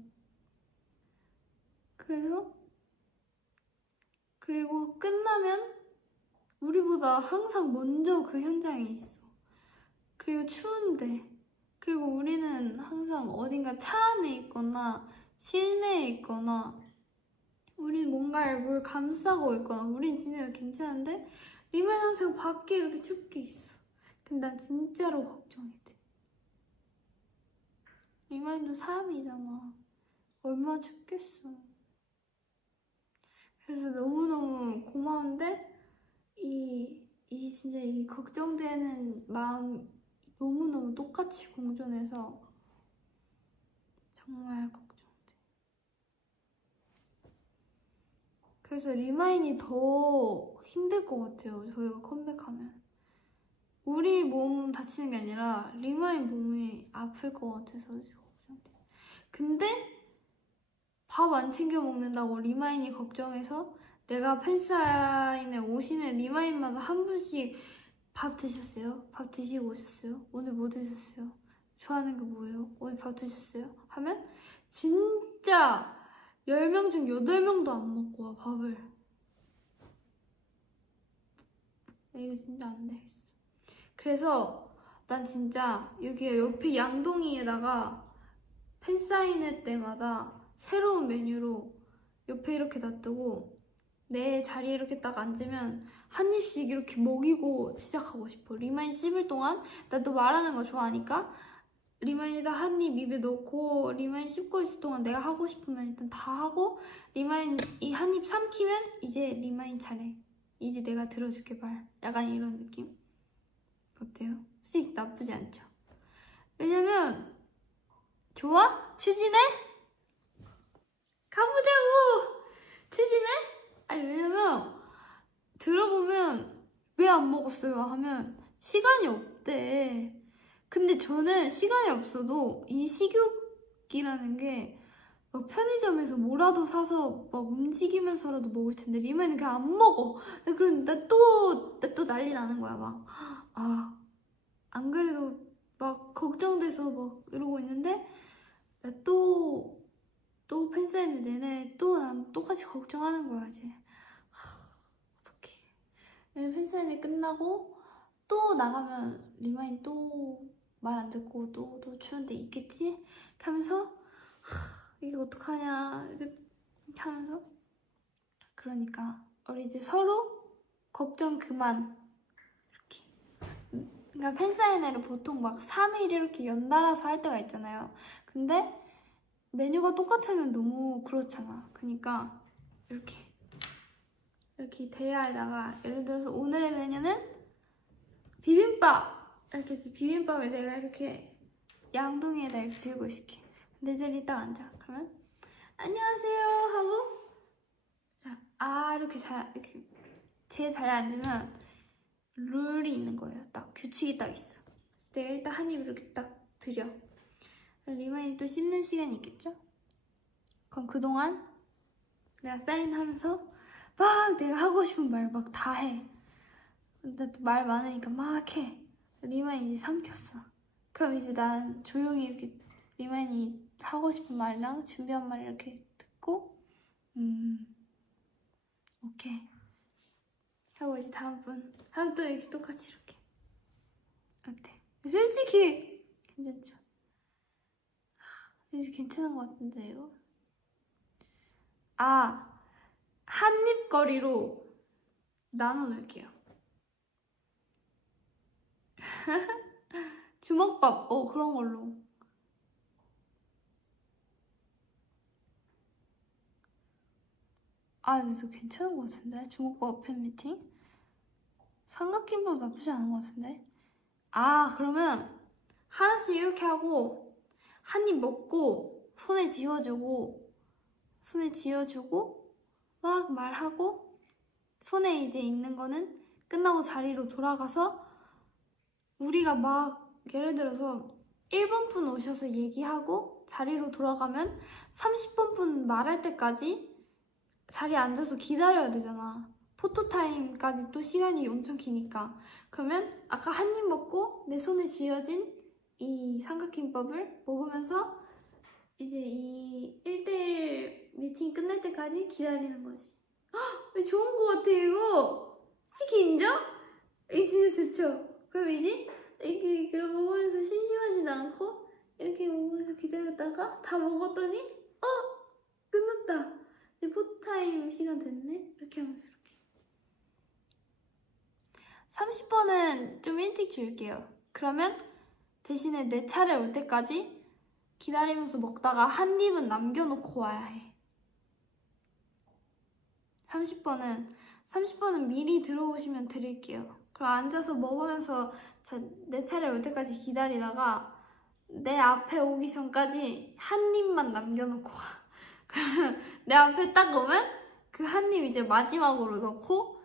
그리고 끝나면 우리보다 항상 먼저 그 현장에 있어. 그리고 추운데. 그리고 우리는 항상 어딘가 차 안에 있거나 실내에 있거나 우린 뭔가를 뭘 감싸고 있거나 우린 진짜 괜찮은데 리마는 항상 밖에 이렇게 춥게 있어. 근데 난 진짜로 걱정이 돼. 리마인도 사람이잖아. 얼마나 춥겠어. 그래서 너무너무 고마운데 진짜 이 걱정되는 마음 너무너무 똑같이 공존해서 정말 걱정돼. 그래서 리마인이 더 힘들 것 같아요. 저희가 컴백하면. 우리 몸 다치는 게 아니라 리마인 몸이 아플 것 같아서 걱정돼. 근데 밥 안 챙겨 먹는다고 리마인이 걱정해서 내가 팬사인회 오시는 리마인마다 한 분씩 밥 드셨어요? 밥 드시고 오셨어요? 오늘 뭐 드셨어요? 좋아하는 게 뭐예요? 오늘 밥 드셨어요? 하면 진짜 10명 중 8명도 안 먹고 와, 밥을. 이거 진짜 안 되겠어. 그래서 난 진짜 여기 옆에 양동이에다가 팬사인회 때마다 새로운 메뉴로 옆에 이렇게 놔두고 내 자리에 이렇게 딱 앉으면 한 입씩 이렇게 먹이고 시작하고 싶어. 리마인 씹을 동안 나 또 말하는 거 좋아하니까 리마인에다 한 입 입에 넣고 리마인 씹고 있을 동안 내가 하고 싶으면 일단 다 하고 리마인 이 한 입 삼키면 이제 리마인 차례. 이제 내가 들어줄게 말. 약간 이런 느낌? 어때요? 솔직히 나쁘지 않죠? 왜냐면 좋아? 추진해? 가보자고! 추진해? 아니 왜냐면 들어보면 왜 안 먹었어요 하면 시간이 없대. 근데 저는 시간이 없어도 이 식욕이라는 게 막 편의점에서 뭐라도 사서 막 움직이면서라도 먹을 텐데 리마는 그냥 안 먹어. 그럼 나 또 난리 나는 거야 막. 안 그래도 막 걱정돼서 막 이러고 있는데 나 또 팬사인회 내내 또 난 똑같이 걱정하는 거야 이제. 어떡해. 팬사인회 끝나고 또 나가면 리마인 또 말 안 듣고 또 추운데 있겠지? 하면서 이거 어떡하냐 이렇게 하면서 그러니까 우리 이제 서로 걱정 그만 이렇게. 그러니까 팬사인회를 보통 막 3일 이렇게 연달아서 할 때가 있잖아요. 근데 메뉴가 똑같으면 너무 그렇잖아. 그러니까 이렇게 대야에다가 예를 들어서 오늘의 메뉴는 비빔밥 이렇게 해서 비빔밥을 내가 이렇게 양동이에다 이렇게 들고 있을게. 내 자리에 딱 앉아. 그러면 안녕하세요 하고 이렇게 제 자리에 앉으면 룰이 있는 거예요. 딱 규칙이 딱 있어. 그래서 내가 일단 한 입 이렇게 딱 드려. 리마인이 또 씹는 시간이 있겠죠? 그럼 그동안 내가 사인하면서 막 내가 하고 싶은 말 막 다 해. 근데 또 말 많으니까 막 해. 리마이 이제 삼켰어. 그럼 이제 난 조용히 이렇게 리마이 하고 싶은 말이랑 준비한 말 이렇게 듣고 오케이 하고 이제 다음 또 이렇게 똑같이 이렇게. 어때? 솔직히 괜찮죠? 이제 괜찮은 것 같은데 이거? 한입거리로 나눠놓을게요. 주먹밥 그런 걸로. 그래서 괜찮은 것 같은데? 주먹밥 팬미팅? 삼각김밥 나쁘지 않은 것 같은데? 그러면 하나씩 이렇게 하고 한 입 먹고 손에 쥐어주고 막 말하고 손에 이제 있는 거는 끝나고 자리로 돌아가서 우리가 막 예를 들어서 1번 분 오셔서 얘기하고 자리로 돌아가면 30번 분 말할 때까지 자리에 앉아서 기다려야 되잖아. 포토타임까지 또 시간이 엄청 기니까. 그러면 아까 한 입 먹고 내 손에 쥐어진 이 삼각김밥을 먹으면서 이제 이 1대1 미팅 끝날 때까지 기다리는 거지. 좋은 거 같아 이거. 치킨 인정? 이거 진짜 좋죠? 그럼 이제 이렇게 먹으면서 심심하지도 않고 이렇게 먹으면서 기다렸다가 다 먹었더니 끝났다. 이제 포토타임 시간 됐네? 이렇게 하면서 이렇게 30번은 좀 일찍 줄게요. 그러면 대신에 내 차례 올 때까지 기다리면서 먹다가 한 입은 남겨놓고 와야 해. 30번은 미리 들어오시면 드릴게요. 그럼 앉아서 먹으면서 내 차례 올 때까지 기다리다가 내 앞에 오기 전까지 한 입만 남겨놓고 와. 그러면 내 앞에 딱 오면 그 한 입 이제 마지막으로 넣고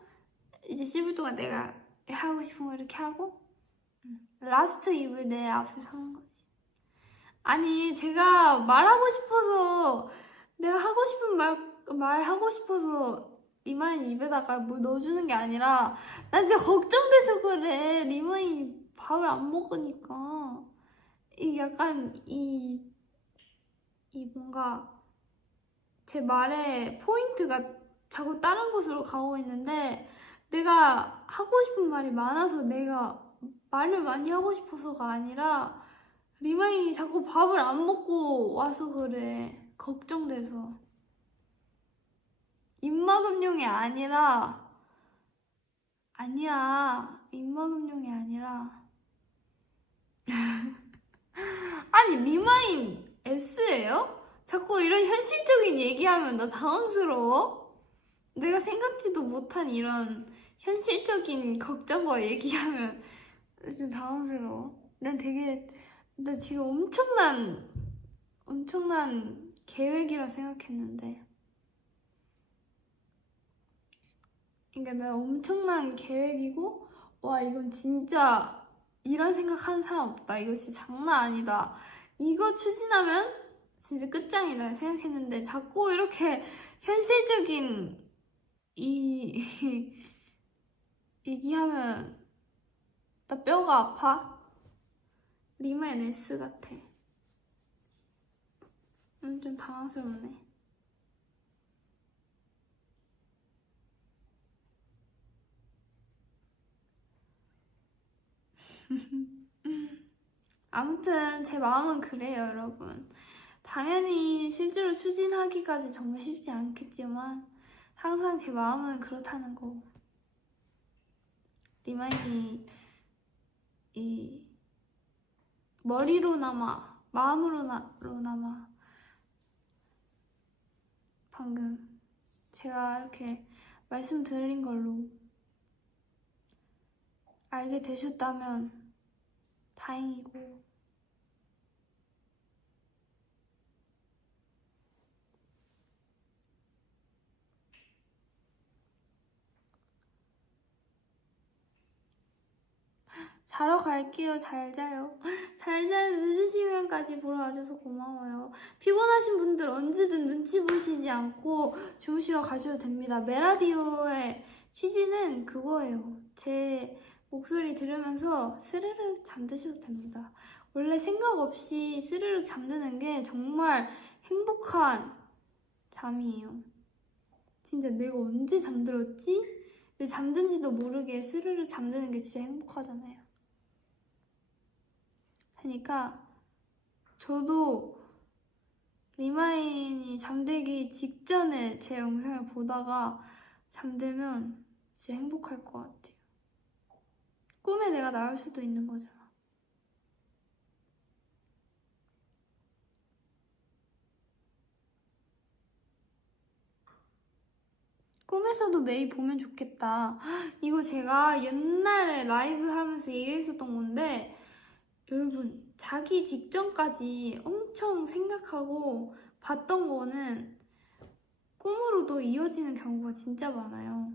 이제 씹을 동안 내가 하고 싶은 거 이렇게 하고 라스트 입을 내 앞에서 하는 거지. 아니 제가 말하고 싶어서 내가 하고 싶은 말 하고 싶어서 리마인 입에다가 뭘 넣어주는 게 아니라 난 진짜 걱정돼서 그래. 리마인 밥을 안 먹으니까 이 약간 이 뭔가 제 말에 포인트가 자꾸 다른 곳으로 가고 있는데 내가 하고 싶은 말이 많아서 내가 말을 많이 하고 싶어서가 아니라 리마인이 자꾸 밥을 안 먹고 와서 그래. 걱정돼서. 입막음용이 아니라 아니야. 입막음용이 아니라 아니 리마인 S예요? 자꾸 이런 현실적인 얘기하면 나 당황스러워. 내가 생각지도 못한 이런 현실적인 걱정과 얘기하면 좀 당황스러워. 나 지금 엄청난 계획이라 생각했는데. 그러니까 나 엄청난 계획이고, 와, 이건 진짜 이런 생각하는 사람 없다. 이거 진짜 장난 아니다. 이거 추진하면 진짜 끝장이다 생각했는데 자꾸 이렇게 현실적인 얘기하면 나 뼈가 아파. 리마인 S 같아. 좀 당황스럽네. 아무튼 제 마음은 그래요, 여러분. 당연히 실제로 추진하기까지 정말 쉽지 않겠지만 항상 제 마음은 그렇다는 거. 리마인이 머리로나마 마음으로나마 방금 제가 이렇게 말씀드린 걸로 알게 되셨다면 다행이고 자러 갈게요. 잘 자요. 잘 자요. 늦은 시간까지 시간까지 보러 와줘서 고마워요. 피곤하신 분들 언제든 눈치 보시지 않고 주무시러 가셔도 됩니다. 메라디오의 취지는 그거예요. 제 목소리 들으면서 스르륵 잠드셔도 됩니다. 원래 생각 없이 스르륵 잠드는 게 정말 행복한 잠이에요. 진짜 내가 언제 잠들었지? 근데 잠든지도 모르게 스르륵 잠드는 게 진짜 행복하잖아요. 그러니까 저도 리마인이 잠들기 직전에 제 영상을 보다가 잠들면 진짜 행복할 것 같아요. 꿈에 내가 나올 수도 있는 거잖아. 꿈에서도 매일 보면 좋겠다. 이거 제가 옛날에 라이브 하면서 얘기했었던 건데 여러분, 자기 직전까지 엄청 생각하고 봤던 거는 꿈으로도 이어지는 경우가 진짜 많아요.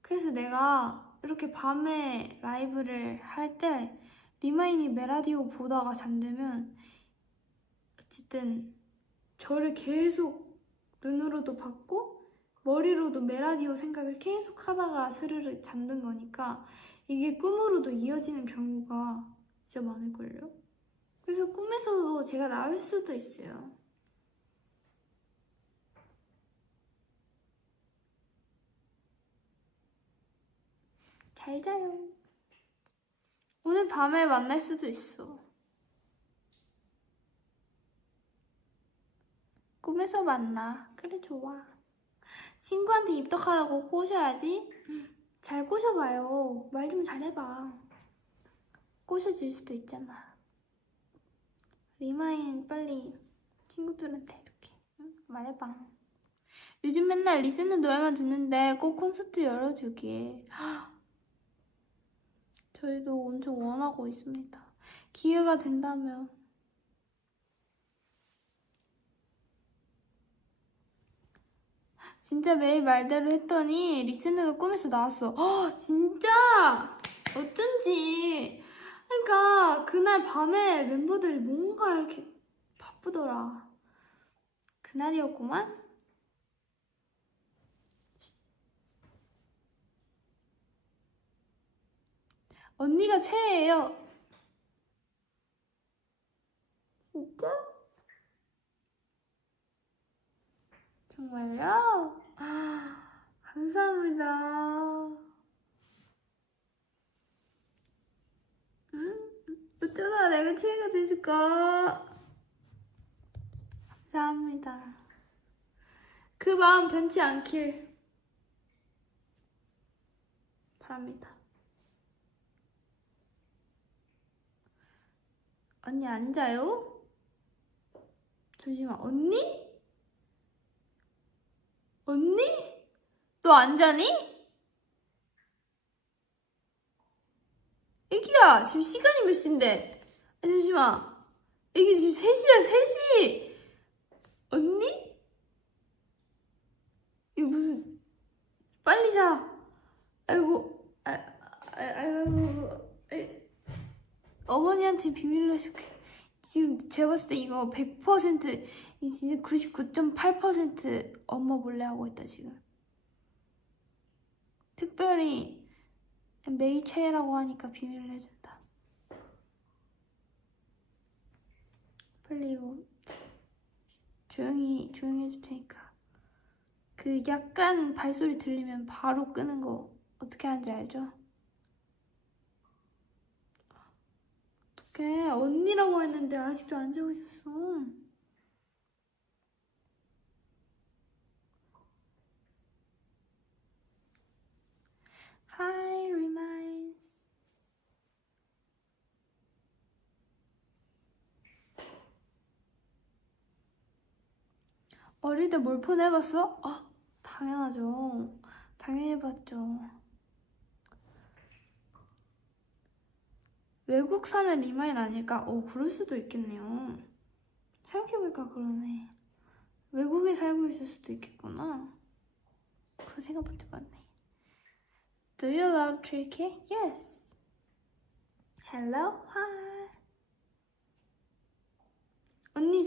그래서 내가 이렇게 밤에 라이브를 할 때 리마인이 메라디오 보다가 잠들면 어쨌든 저를 계속 눈으로도 봤고 머리로도 메라디오 생각을 계속 하다가 스르르 잠든 거니까 이게 꿈으로도 이어지는 경우가 진짜 많을걸요? 그래서 꿈에서도 제가 나올 수도 있어요. 잘 자요. 오늘 밤에 만날 수도 있어. 꿈에서 만나. 그래, 좋아. 친구한테 입덕하라고 꼬셔야지. 잘 꼬셔봐요. 말 좀 잘해봐. 꼬셔질 수도 있잖아. 리마인 빨리 친구들한테 이렇게 말해봐. 요즘 맨날 리스는 노래만 듣는데 꼭 콘서트 열어주길. 저희도 엄청 원하고 있습니다. 기회가 된다면. 진짜 매일 말대로 했더니 리스너가 꿈에서 나왔어. 진짜! 어쩐지. 그러니까 그날 밤에 멤버들이 뭔가 이렇게 바쁘더라. 그날이었구만? 언니가 최애예요. 진짜? 정말요? 감사합니다. 응? 어쩌다 내가 최애가 됐을까? 감사합니다. 그 마음 변치 않길 바랍니다. 언니 안 자요? 잠시만, 언니? 언니? 너 안 자니? 애기야, 지금 시간이 몇 시인데? 잠시만. 애기 지금 3시야, 3시! 언니? 이거 무슨, 빨리 자. 아이고, 어머니한테 비밀로 해줄게. 지금 제가 봤을 때 이거 100%, 이제 99.8% 엄마 몰래 하고 있다, 지금. 특별히 메이 최애라고 하니까 비밀로 해준다. 빨리 이거 조용히 해줄 테니까. 그 약간 발소리 들리면 바로 끄는 거 어떻게 하는지 알죠? 어떡해, 언니라고 했는데 아직도 안 자고 있었어. Hi, reminds. 어릴 때 몰폰 해봤어? 당연하죠. 당연히 해봤죠. 외국 사는 리마인 아닐까? 그럴 수도 있겠네요. 생각해보니까 그러네. 외국에 살고 있을 수도 있겠구나. 그거 생각 못 해봤네. Do you love Turkey? Yes. Hello, hi.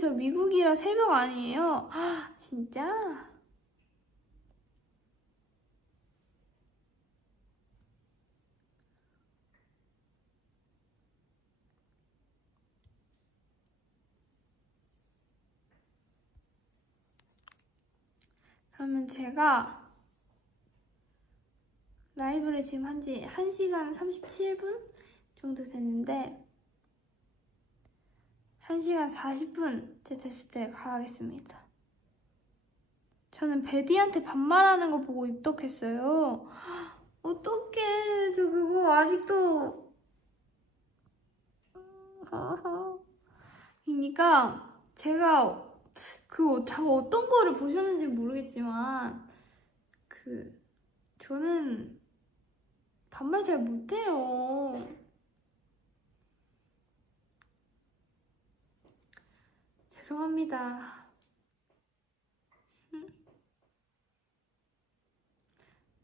저 미국이라 새벽 아니에요? 진짜? 그러면 제가 라이브를 지금 한지 1시간 37분 정도 됐는데 1시간 40분째 됐을 때 가야겠습니다. 저는 베디한테 반말하는 거 보고 입덕했어요. 어떡해, 저 그거 아직도. 그러니까 제가 어떤 거를 보셨는지 모르겠지만 저는 반말 잘 못해요. 죄송합니다.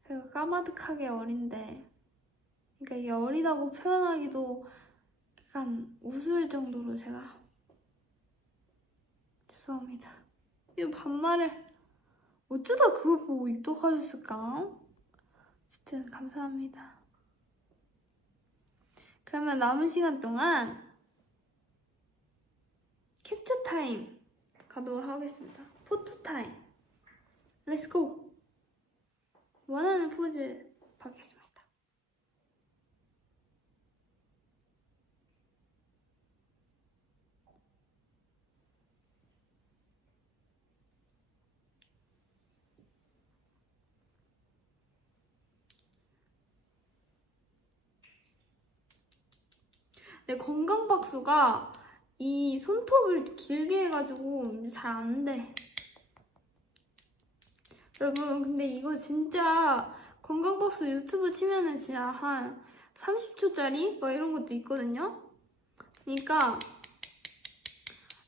제가 까마득하게 어린데, 그러니까 이게 어리다고 표현하기도 약간 우스울 정도로 제가 죄송합니다. 이 반말을 어쩌다 그걸 보고 입덕하셨을까? 어쨌든 감사합니다. 그러면 남은 시간 동안 캡처 타임 가도록 하겠습니다. 포토 타임. 렛츠고! 원하는 포즈 받겠습니다. 내 건강박수가 이 손톱을 길게 해가지고 잘 안 돼. 여러분, 근데 이거 진짜 건강박수 유튜브 치면은 진짜 한 30초짜리? 막 이런 것도 있거든요? 그러니까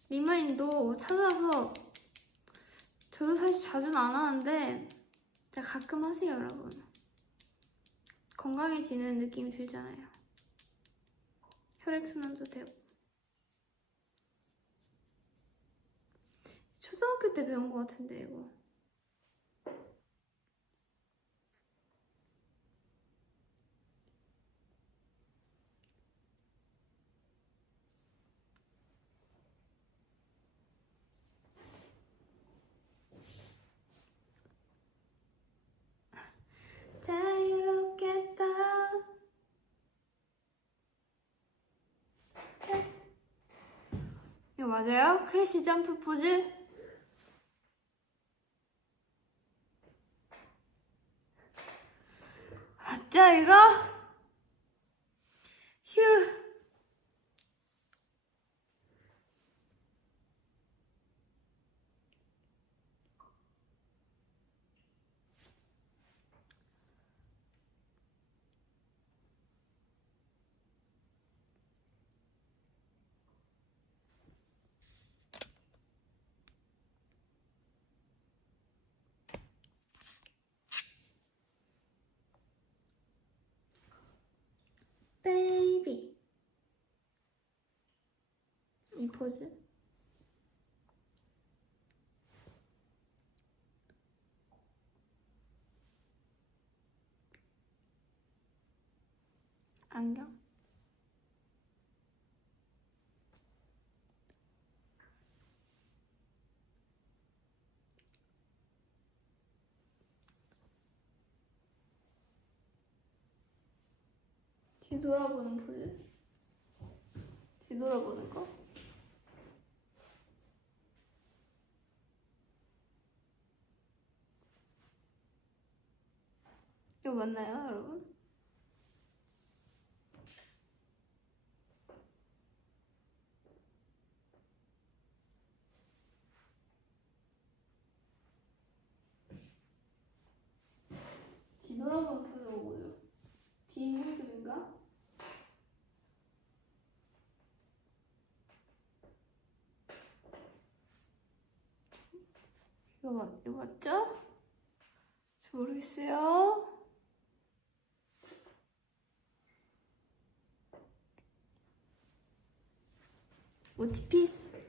리마인도 찾아서, 저도 사실 자주는 안 하는데 가끔 하세요, 여러분. 건강해지는 느낌이 들잖아요. 혈액순환도 되고. 초등학교 때 배운 것 같은데, 이거. 자유롭겠다. 이거 맞아요? 크래시 점프 포즈? 맞죠, 이거? 휴. 베이비. 이 포즈. 안경. 뒤돌아보는 포즈. 뒤돌아보는 거. 이거 맞나요, 여러분? 뒤돌아보는 포즈가 뭐예요? 뒷모습인가? 이거 맞죠? 잘 모르겠어요. 모티피스.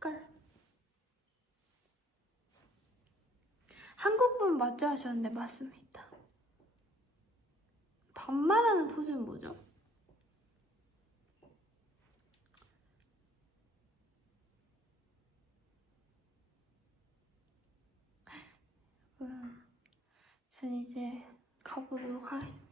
깔. 한국분 맞죠 하셨는데 맞습니다. 반말하는 포즈는 뭐죠? 전 이제 가보도록 하겠습니다.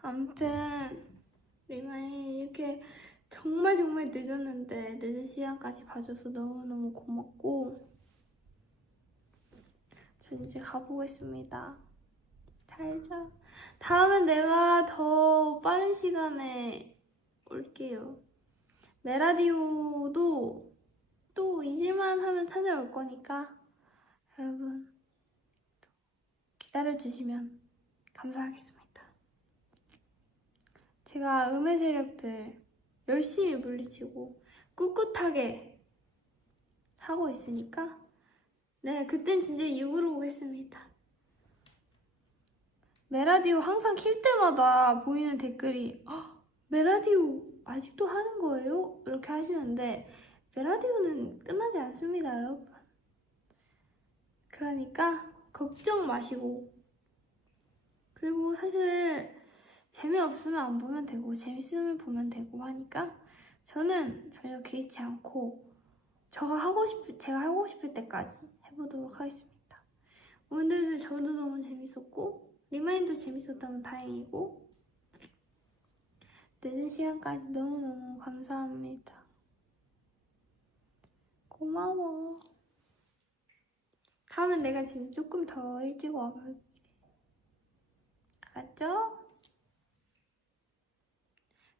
아무튼 리마이 이렇게 정말 늦었는데 늦은 시간까지 봐줘서 너무너무 고맙고 전 이제 가보겠습니다. 잘 자. 다음엔 내가 더 빠른 시간에 올게요. 메라디오도 또 잊을만 하면 찾아올 거니까 여러분 기다려주시면 감사하겠습니다. 제가 음의 세력들 열심히 물리치고 꿋꿋하게 하고 있으니까 네, 그땐 진짜 육으로 보겠습니다. 메라디오 항상 킬 때마다 보이는 댓글이 메라디오 아직도 하는 거예요? 이렇게 하시는데 메라디오는 끝나지 않습니다, 여러분. 그러니까 걱정 마시고 그리고 사실 재미없으면 안 보면 되고 재밌으면 보면 되고 하니까 저는 전혀 개의치 않고 제가 하고 싶을 때까지 해보도록 하겠습니다. 오늘도 저도 너무 재밌었고 리마인도 재밌었다면 다행이고 늦은 시간까지 너무너무 감사합니다. 고마워. 다음엔 내가 진짜 조금 더 일찍 와볼게. 알았죠?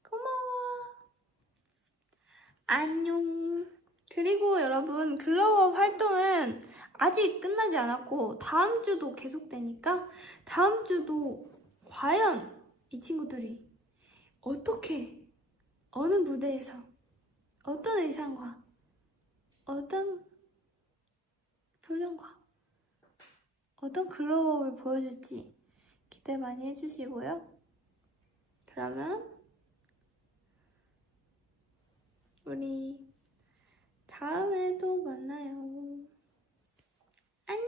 고마워. 안녕. 그리고 여러분 글로우업 활동은 아직 끝나지 않았고 다음 주도 계속되니까 다음 주도 과연 이 친구들이 어떻게 어느 무대에서 어떤 의상과 어떤 표정과 어떤 글로우업을 보여줄지 기대 많이 해주시고요. 그러면 우리 다음에 또 만나요. 안녕.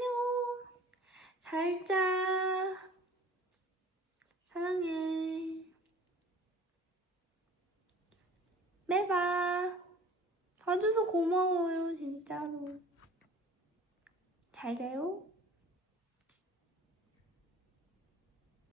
잘 자. 사랑해. 매봐. 봐줘서 고마워요, 진짜로. 잘 자요.